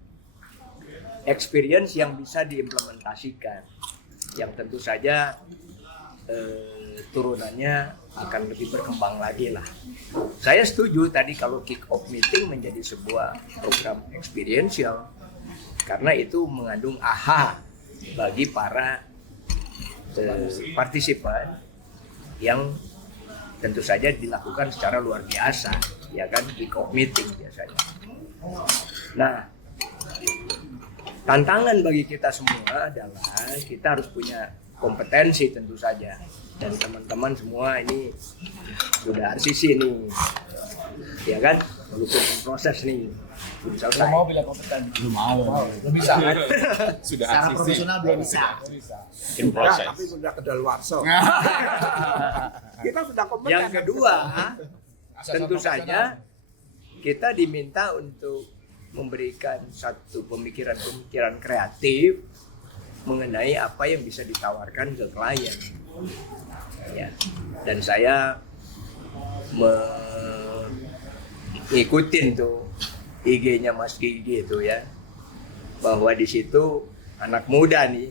experience yang bisa diimplementasikan, yang tentu saja turunannya akan lebih berkembang lagi lah. Saya setuju tadi kalau kick off meeting menjadi sebuah program experiential karena itu mengandung aha bagi para partisipan yang tentu saja dilakukan secara luar biasa, ya kan, kick off meeting biasanya. Nah, tantangan bagi kita semua adalah kita harus punya kompetensi tentu saja, dan teman-teman semua ini sudah RCC nih, ya kan, walaupun proses nih belum selesai. Belum mau bilang kompeten. Belum mau. Belum bisa. Sudah Secara asisi. profesional belum bisa. In process. Tapi sudah kedaluarsa. Kita sudah kompeten. Yang kedua, tentu saja kita diminta untuk memberikan satu pemikiran-pemikiran kreatif mengenai apa yang bisa ditawarkan ke klien. Ya. Dan saya ngikutin tuh IG-nya Mas Gigi itu ya, bahwa di situ anak muda nih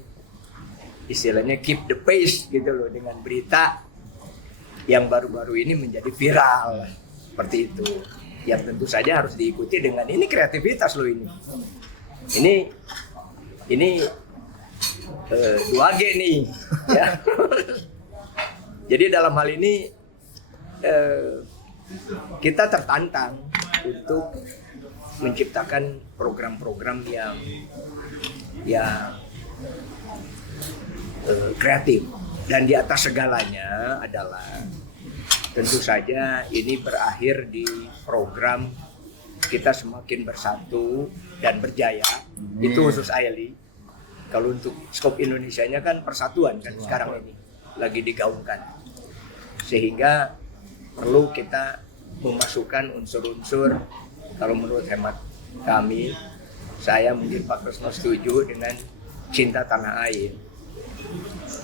istilahnya keep the pace gitu loh dengan berita yang baru-baru ini menjadi viral seperti itu, yang tentu saja harus diikuti dengan ini kreativitas loh ini 2G nih ya. Jadi dalam hal ini kita tertantang untuk menciptakan program-program yang kreatif, dan di atas segalanya adalah tentu saja ini berakhir di program kita semakin bersatu dan berjaya. Itu khusus AILI. Kalau untuk skop Indonesianya kan persatuan kan sekarang ini lagi digaungkan, sehingga perlu kita memasukkan unsur-unsur, kalau menurut hemat kami, saya mungkin Pak Kresno setuju dengan cinta tanah air.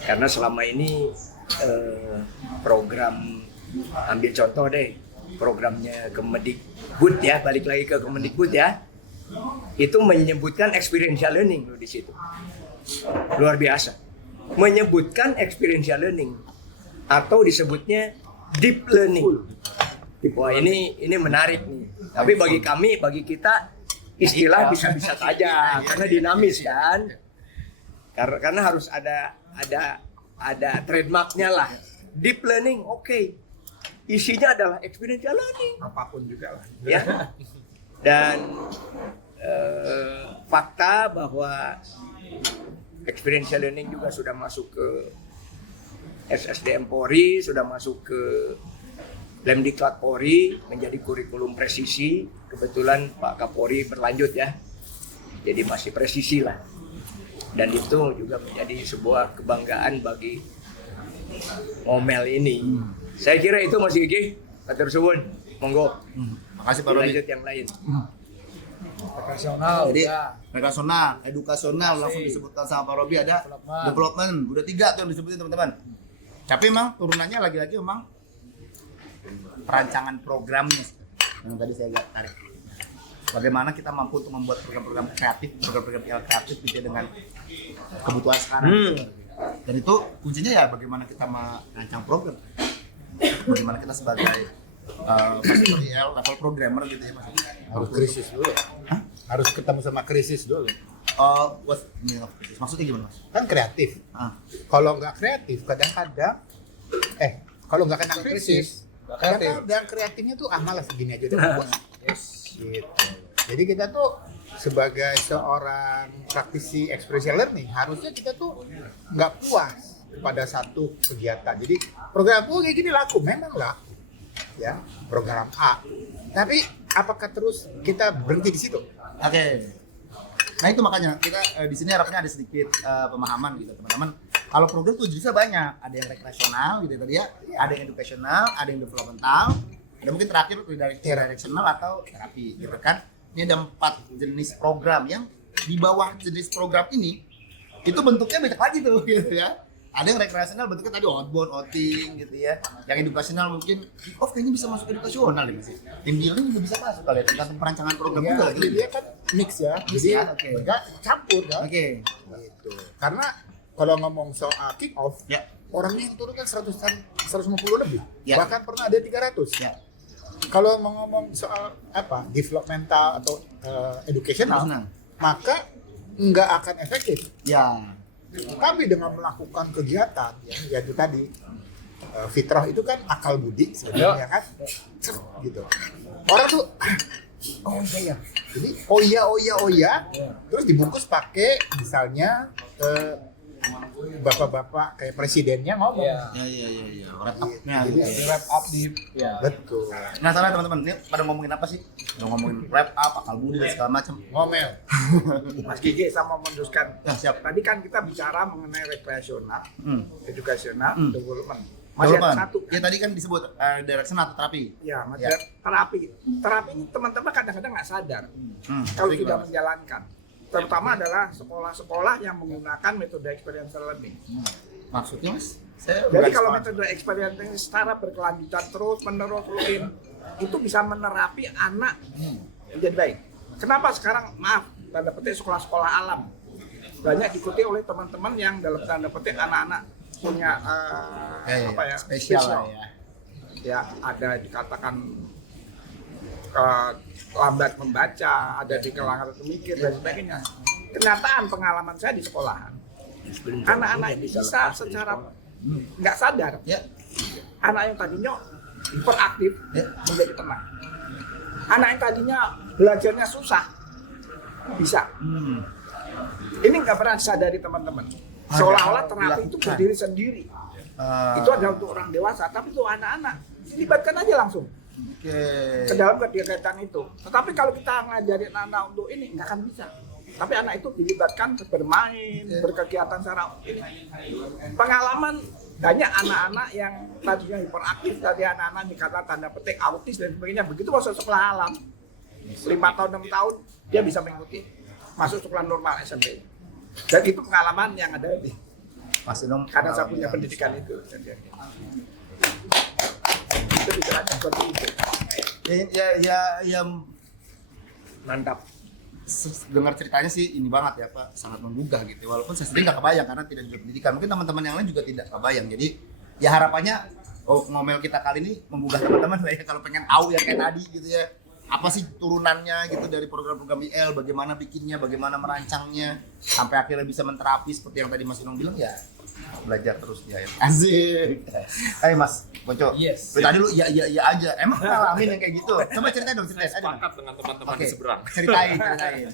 Karena selama ini program, ambil contoh deh, programnya Kemendikbud ya, balik lagi ke Kemendikbud ya, itu menyebutkan experiential learning loh di situ. Luar biasa. Menyebutkan experiential learning atau disebutnya deep learning. Wah, ini menarik nih. Tapi bagi kami, bagi kita istilah bisa-bisa saja karena dinamis kan. Karena harus ada trademarknya lah. Deep learning, oke. Isinya adalah experiential learning. Apapun juga lah. Ya. Dan fakta bahwa experiential learning juga sudah masuk ke SSDM Polri, sudah masuk ke Lemdiklat Polri menjadi kurikulum presisi. Kebetulan Pak Kapolri berlanjut ya, jadi masih presisi lah. Dan itu juga menjadi sebuah kebanggaan bagi Ngomel ini. Saya kira itu Mas Gigi. Matur suwun. Monggo. Makasih Pak Rodi. Lanjut yang lain. Profesional. Jadi ya. relasional, edukasional langsung disebutkan sama Pak Robi, ada development. Udah 3 tuh yang disebutin teman-teman. Tapi memang turunannya lagi-lagi memang perancangan programnya yang tadi saya agak tarik. Bagaimana kita mampu untuk membuat program-program kreatif, program-program kreatif gitu dengan kebutuhan sekarang. Dan itu kuncinya ya bagaimana kita merancang program. Bagaimana kita sebagai level programmer gitu ya Mas. Harus krisis dulu. Hah? Harus ketemu sama krisis dulu. What's meaning of krisis? Maksudnya gimana Mas? Kan kreatif. Kalau nggak kreatif kadang-kadang kalau nggak kena krisis kadang-kadang kreatifnya tuh malas segini aja udah bos. Yes, gitu. Jadi kita tuh sebagai seorang praktisi experiential learning harusnya kita tuh nggak puas pada satu kegiatan. Jadi program kayak gini laku, memang laku, ya program A. Tapi apakah terus kita berhenti di situ? Oke. Nah itu makanya kita di sini harapnya ada sedikit pemahaman gitu teman-teman. Kalau program tuh jenisnya banyak, ada yang rekreasional gitu tadi ya, ada yang educational, ada yang developmental, ada mungkin terakhir directional atau terapi gitu kan. Ini ada 4 jenis program yang di bawah jenis program ini itu bentuknya banyak lagi tuh gitu ya. Ada yang rekreasional bentuknya tadi outbound, outing gitu ya. Yang educational mungkin kayaknya bisa masuk edukasional deh sih. Team building juga bisa masuk kali ya, tergantung perancangan program Ya, juga jadi gitu. dia kan mix ya. Jadi kan? Oke. enggak campur kan. Oke. Gitu. Karena kalau ngomong soal kick off, Ya. orangnya yang turun kan 150 lebih. Ya. Bahkan pernah ada 300. Ya. Kalau mau ngomong soal developmental atau educational, Senang. maka nggak akan efektif. Ya. Tapi dengan melakukan kegiatan, ya itu tadi fitrah itu kan akal budi sebenarnya kan, gitu. Orang tuh, oh iya ya, jadi oh iya, terus dibungkus pakai misalnya bapak-bapak kayak presidennya ngomong. Iya. Ya. Wrap up-nya Jadi, gitu. Wrap up di Ya. betul. Nah, salah teman-teman, ini pada ngomongin apa sih? Udah ngomongin wrap up, akal budi dan segala macam. Ngomel. Mas Gigi sama meneruskan. Ya, siap. Tadi kan kita bicara mengenai rekreasional, educasional, Hmm. development. Masih ada Jawaban. satu. Ya tadi kan disebut direction atau terapi. Ya, Ya. terapi. Terapi ini teman-teman kadang-kadang nggak sadar kalau Baik, sudah Mas. menjalankan. Terutama adalah sekolah-sekolah yang menggunakan metode experiential learning. Maksudnya Mas? Saya Jadi bukan kalau sekolah. metode experiential learning secara berkelanjutan terus menerus rutin itu bisa menerapi anak menjadi baik. Kenapa sekarang maaf tanda petik sekolah-sekolah alam banyak diikuti oleh teman-teman yang dalam tanda petik anak-anak punya spesial lah ya. Ya ada dikatakan lambat membaca, ada di kalangan memikir dan sebagainya. Kenyataan pengalaman saya di sekolahan, anak-anak bisa secara nggak sadar, Ya. anak yang tadinya hiperaktif Ya. menjadi tenang. Anak yang tadinya belajarnya susah bisa. Ini nggak pernah disadari teman-teman. Seolah-olah terapi itu dilakukan. berdiri sendiri. Itu adalah untuk orang dewasa, tapi untuk anak-anak dilibatkan aja langsung Oke. ke dalam kegiatan itu. Tetapi kalau kita ngajarin anak untuk ini nggak akan bisa. Tapi anak itu dilibatkan bermain, berkegiatan secara ini. Pengalaman banyak anak-anak yang tadinya hiperaktif, tadi anak-anak dikatakan tanda petik autis dan sebagainya. Begitu masuk sekolah alam, 5 tahun 6 tahun dia bisa mengikuti masuk sekolah normal SMP. Dan itu pengalaman yang ada di Mas Inong. karena saya punya pendidikan itu. Itu bicaranya seperti itu. Ya, Mantap. dengar ceritanya sih ini banget ya Pak, sangat menggugah gitu. Walaupun saya sendiri nggak kebayang karena tidak di pendidikan. Mungkin teman-teman yang lain juga tidak kebayang. Jadi ya harapannya ngomel kita kali ini menggugah teman-teman lah ya kalau pengen tahu ya kayak tadi gitu ya. Apa sih turunannya gitu dari program-program IL, bagaimana bikinnya, bagaimana merancangnya sampai akhirnya bisa menterapi seperti yang tadi Mas Inong bilang ya. Belajar terus ya. Asik. Ayo Mas, Boco. Yes. Dari tadi lu iya aja. Emang ngalamin yang kayak gitu? Coba ceritain dong, ceritain. Ayo, Mas. Sepakat dengan teman-teman Oke, di seberang. ceritain.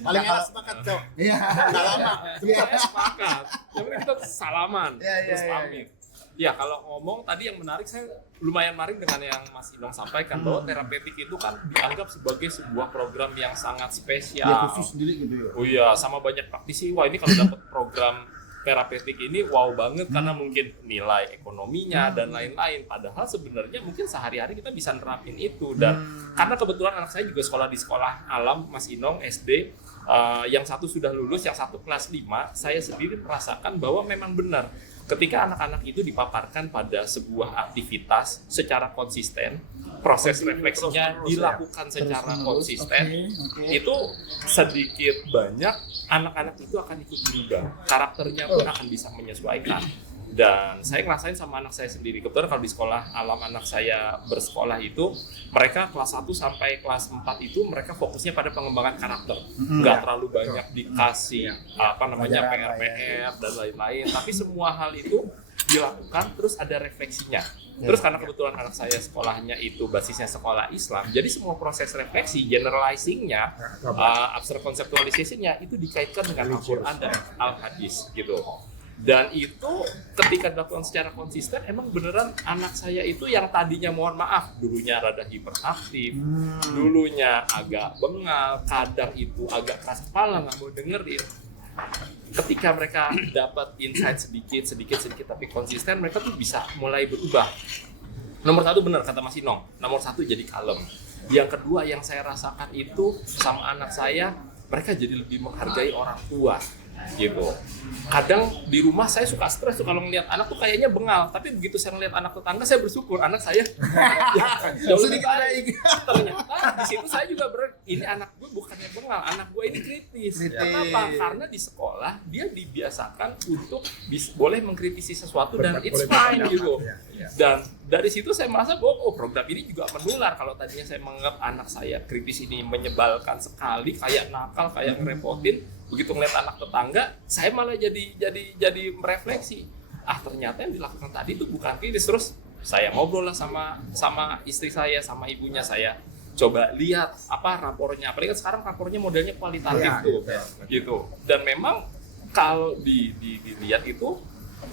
Paling Nah, enak sepakat, Cok. Iya. Udah lama. Saya sepakat. Yang penting kita salaman, Iya, iya, terus iya, pamit. Ya kalau ngomong tadi yang menarik, saya lumayan maring dengan yang Mas Inong sampaikan bahwa terapeutik itu kan dianggap sebagai sebuah program yang sangat spesial. Ya khusus sendiri gitu ya. Oh iya, sama banyak praktisi. Wah ini kalau dapat program terapeutik ini wow banget karena mungkin nilai ekonominya dan lain-lain. Padahal sebenarnya mungkin sehari-hari kita bisa nerapin itu. Dan karena kebetulan anak saya juga sekolah di sekolah alam, Mas Inong SD. Yang satu sudah lulus, yang satu kelas 5. Saya sendiri merasakan bahwa memang benar ketika anak-anak itu dipaparkan pada sebuah aktivitas secara konsisten, proses refleksinya dilakukan secara konsisten, itu sedikit banyak anak-anak itu akan ikut berubah, karakternya pun akan bisa menyesuaikan. Dan saya ngerasain sama anak saya sendiri. Kebetulan kalau di sekolah alam anak saya bersekolah itu, mereka kelas 1 sampai kelas 4 itu mereka fokusnya pada pengembangan karakter. Nggak terlalu banyak dikasih PR dan lain-lain. Tapi semua hal itu dilakukan terus ada refleksinya. Terus karena kebetulan anak saya sekolahnya itu basisnya sekolah Islam, jadi semua proses refleksi, generalizing-nya, abstract conceptualization-nya itu dikaitkan dengan Al-Quran dan Al-Hadis gitu. Dan itu ketika dilakukan secara konsisten, emang beneran anak saya itu yang tadinya mohon maaf, dulunya rada hiperaktif, dulunya agak bengal, kadang itu agak keras kepala, nggak mau dengerin. Ketika mereka dapat insight sedikit tapi konsisten, mereka tuh bisa mulai berubah. Nomor satu benar kata Mas Inong, nomor satu jadi kalem. Yang kedua yang saya rasakan itu sama anak saya, mereka jadi lebih menghargai orang tua gitu. Kadang di rumah saya suka stres tuh kalau ngelihat anak tuh kayaknya bengal, tapi begitu saya ngelihat anak tetangga saya bersyukur anak saya jauh lebih baik. Ternyata di situ saya juga ini anak gue bukannya bengal, anak gue ini kritis. Kenapa? Karena di sekolah dia dibiasakan untuk boleh mengkritisi sesuatu dan it's fine gitu. Dan dari situ saya merasa bahwa program ini juga menular. Kalau tadinya saya menganggap anak saya kritis ini menyebalkan sekali, kayak nakal, kayak ngerepotin, begitu ngeliat anak tetangga, saya malah jadi merefleksi. Ternyata yang dilakukan tadi itu bukan kritis. Terus saya ngobrol lah sama istri saya, sama ibunya, saya coba lihat apa rapornya. Apalagi kan sekarang rapornya modelnya kualitatif gitu. Dan memang kalau dilihat itu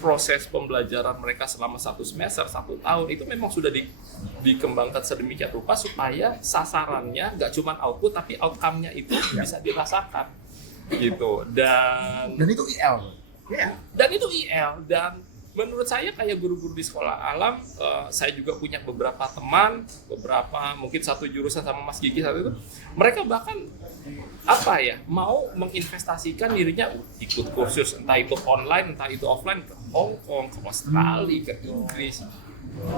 proses pembelajaran mereka selama 1 semester, 1 tahun itu memang sudah dikembangkan sedemikian rupa supaya sasarannya nggak cuma output tapi outcome-nya itu bisa dirasakan gitu. Dan itu IL. Dan itu IL. Dan menurut saya kayak guru-guru di sekolah alam, saya juga punya beberapa teman, mungkin satu jurusan sama Mas Gigi saat itu, mereka bahkan mau menginvestasikan dirinya ikut kursus entah itu online entah itu offline ke Hong Kong, ke Australia, ke Inggris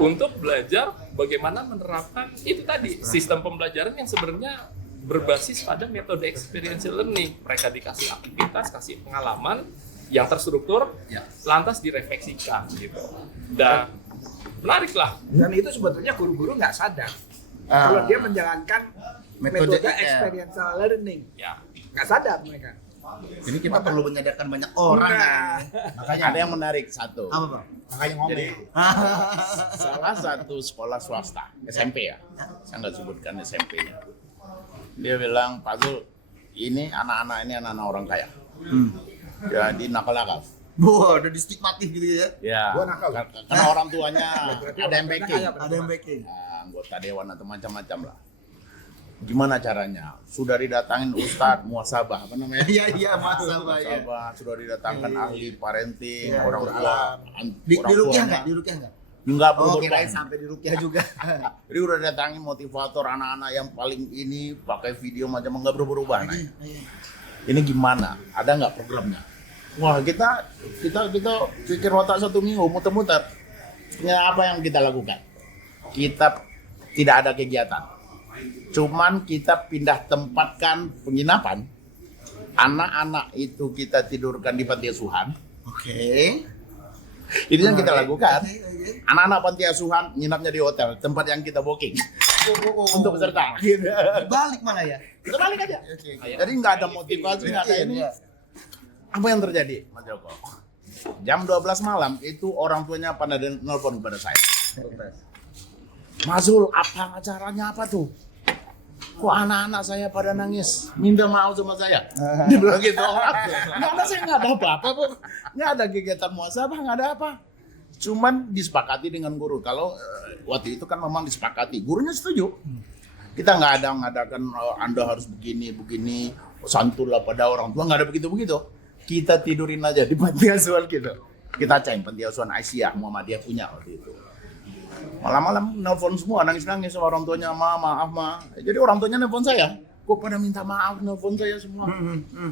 untuk belajar bagaimana menerapkan itu tadi sistem pembelajaran yang sebenarnya berbasis pada metode experiential learning. Mereka dikasih aktivitas, kasih pengalaman yang terstruktur, lantas direfleksikan gitu. Dan menarik lah. Dan itu sebetulnya guru-guru nggak sadar kalau dia menjalankan metode experiential learning. Nggak sadar mereka. Jadi kita perlu menyadarkan banyak orang. Makanya ada yang menarik satu. Apa, Bang? Makanya ngomong. Jadi salah satu sekolah swasta SMP ya, saya nggak sebutkan SMP-nya. Dia bilang, Pak Zul, ini anak-anak orang kaya. Jadi nakal-nakal. Wah, udah distigmatif gitu ya? Ya, Gua nakal. karena orang tuanya ada yang backing. Ada yang backing. Anggota dewan atau macam-macam lah. Gimana caranya? Sudah didatangin Ustadz muasabah, apa namanya? Iya, muasabah ya. Sudah didatangkan ahli parenting, orang tua. Di Rukyah nggak? Enggak Oh, perlu kirain sampai di Rukyah juga. Jadi udah datangin motivator anak-anak yang paling ini pakai video macam enggak berubah. Nah, ini gimana? Ada nggak programnya? Wah, kita pikir otak 1 minggu muter-muter. Ya, apa yang kita lakukan? Kita tidak ada kegiatan. Cuman kita pindah tempatkan penginapan. Anak-anak itu kita tidurkan di panti asuhan. Oke. Itu yang kita lakukan. Anak-anak panti asuhan nginapnya di hotel, tempat yang kita booking untuk peserta. Balik malah ya. Kita balik aja. Jadi nggak ada motivasi, nggak ada ini. Apa yang terjadi, Mas Joko? Jam 12 malam itu orang tuanya pada nelpon kepada saya. Mas Zul, apa acaranya apa tuh? Kok anak-anak saya pada nangis, minta maaf sama saya? Dia bilang gitu. Nggak ada, saya nggak ada apa-apa, Bu. Nggak ada kegiatan muasabah, nggak ada apa. Cuman disepakati dengan guru. Kalau waktu itu kan memang disepakati, gurunya setuju. Kita nggak ada mengadakan Anda harus begini, santunlah pada orang tua, nggak ada begitu-begitu. Kita tidurin aja di panti asuhan gitu. Kita cari panti asuhan Aisyah, Muhammadiyah punya waktu itu. Malam-malam nelfon semua, nangis-nangis sama orang tuanya, maaf. Jadi orang tuanya nelfon saya, kok pada minta maaf nelfon saya semua.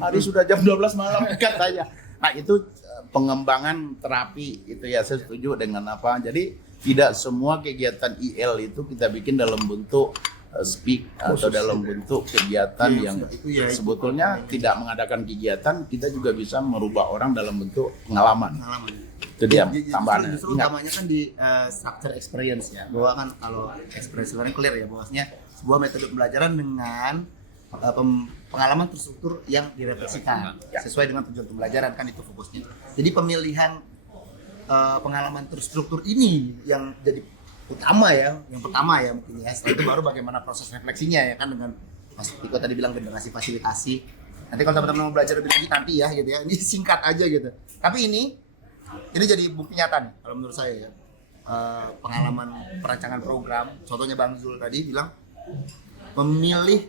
Hari sudah jam 12 malam katanya. Nah itu pengembangan terapi itu ya, saya setuju dengan apa. Jadi tidak semua kegiatan IL itu kita bikin dalam bentuk speak atau dalam bentuk kegiatan yang sebetulnya tidak mengadakan kegiatan, kita juga bisa merubah orang dalam bentuk pengalaman. Itu dia tambahannya. Justru utamanya kan di structure experience ya. Bahwa kan kalau experience learning clear ya, bahwasanya sebuah metode pembelajaran dengan pengalaman terstruktur yang direfleksikan sesuai dengan tujuan pembelajaran, kan itu fokusnya. Jadi pemilihan pengalaman terstruktur ini yang jadi utama ya, yang pertama ya mungkin ya. Setelah itu baru bagaimana proses refleksinya ya kan dengan Mas Tiko tadi bilang generasi fasilitasi. Nanti kalau teman-teman mau belajar lebih lanjut nanti ya gitu ya. Ini singkat aja gitu. Tapi ini jadi bukti nyata nih kalau menurut saya ya. Pengalaman perancangan program, contohnya Bang Zul tadi bilang memilih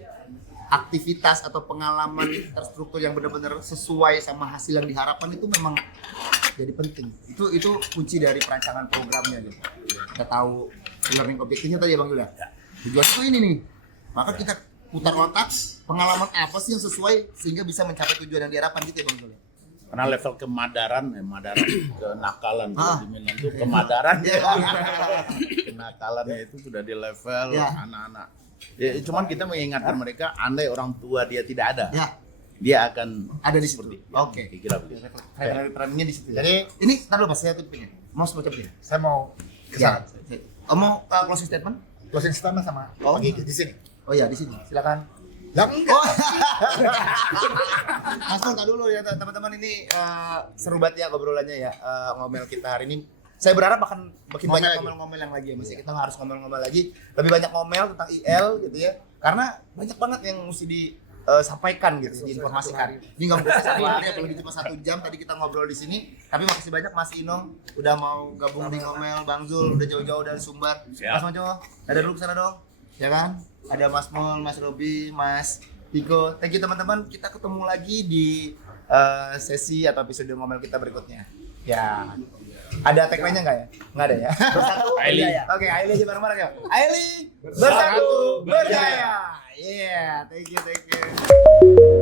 aktivitas atau pengalaman terstruktur yang benar-benar sesuai sama hasil yang diharapkan itu memang jadi penting. Itu kunci dari perancangan programnya gitu. Kita tahu learning objektifnya tadi ya Bang Zul ya. Tujuan itu ini nih. Maka kita putar otak, pengalaman apa sih yang sesuai sehingga bisa mencapai tujuan yang diharapkan gitu ya Bang Zul. Karena level kemadaran kenakalan kalau di Minang itu kemadaran kenakalannya itu sudah di level anak-anak. Ya, cuman kita mengingatkan mereka, andai orang tua dia tidak ada, dia akan ada di situ. Oke, kira begitu. Perannya di situ. Jadi Ini taruh pas saya tutupnya. Mau sebutnya. saya mau Ya. kesana. Mau closing statement? Closing statement sama Oh. Pak Gigi di sini. Oh iya di sini. Silakan. Yang enggak. Mas Mon, tak dulu ya teman-teman, ini seru banget ya ngobrolannya ya, ngomel kita hari ini. Saya berharap akan makin Ngomel banyak lagi. ngomel-ngomel yang lagi ya, Mas. Kita nggak harus ngomel-ngomel lagi, lebih banyak ngomel tentang IL gitu ya. Karena banyak banget yang mesti disampaikan gitu, diinformasikan. Ini nggak bisa satu hari, apalagi cuma 1 jam. Tadi kita ngobrol di sini, tapi makasih banyak Mas Inong udah mau gabung di ngomel, Bang Zul udah jauh-jauh dari Sumbar. Siap. Mas Mojo, ada dulu kesana dong, ya kan? Ada Mas Mol, Mas Robi, Mas Tiko. Thank you teman-teman. Kita ketemu lagi di sesi atau episode ngomel kita berikutnya. Ya. Ada tagline-nya nggak ya? Nggak ada ya. Bersatu berjaya. Oke, Aili aja bareng-bareng ya. Aili bersatu berjaya. Iya, thank you.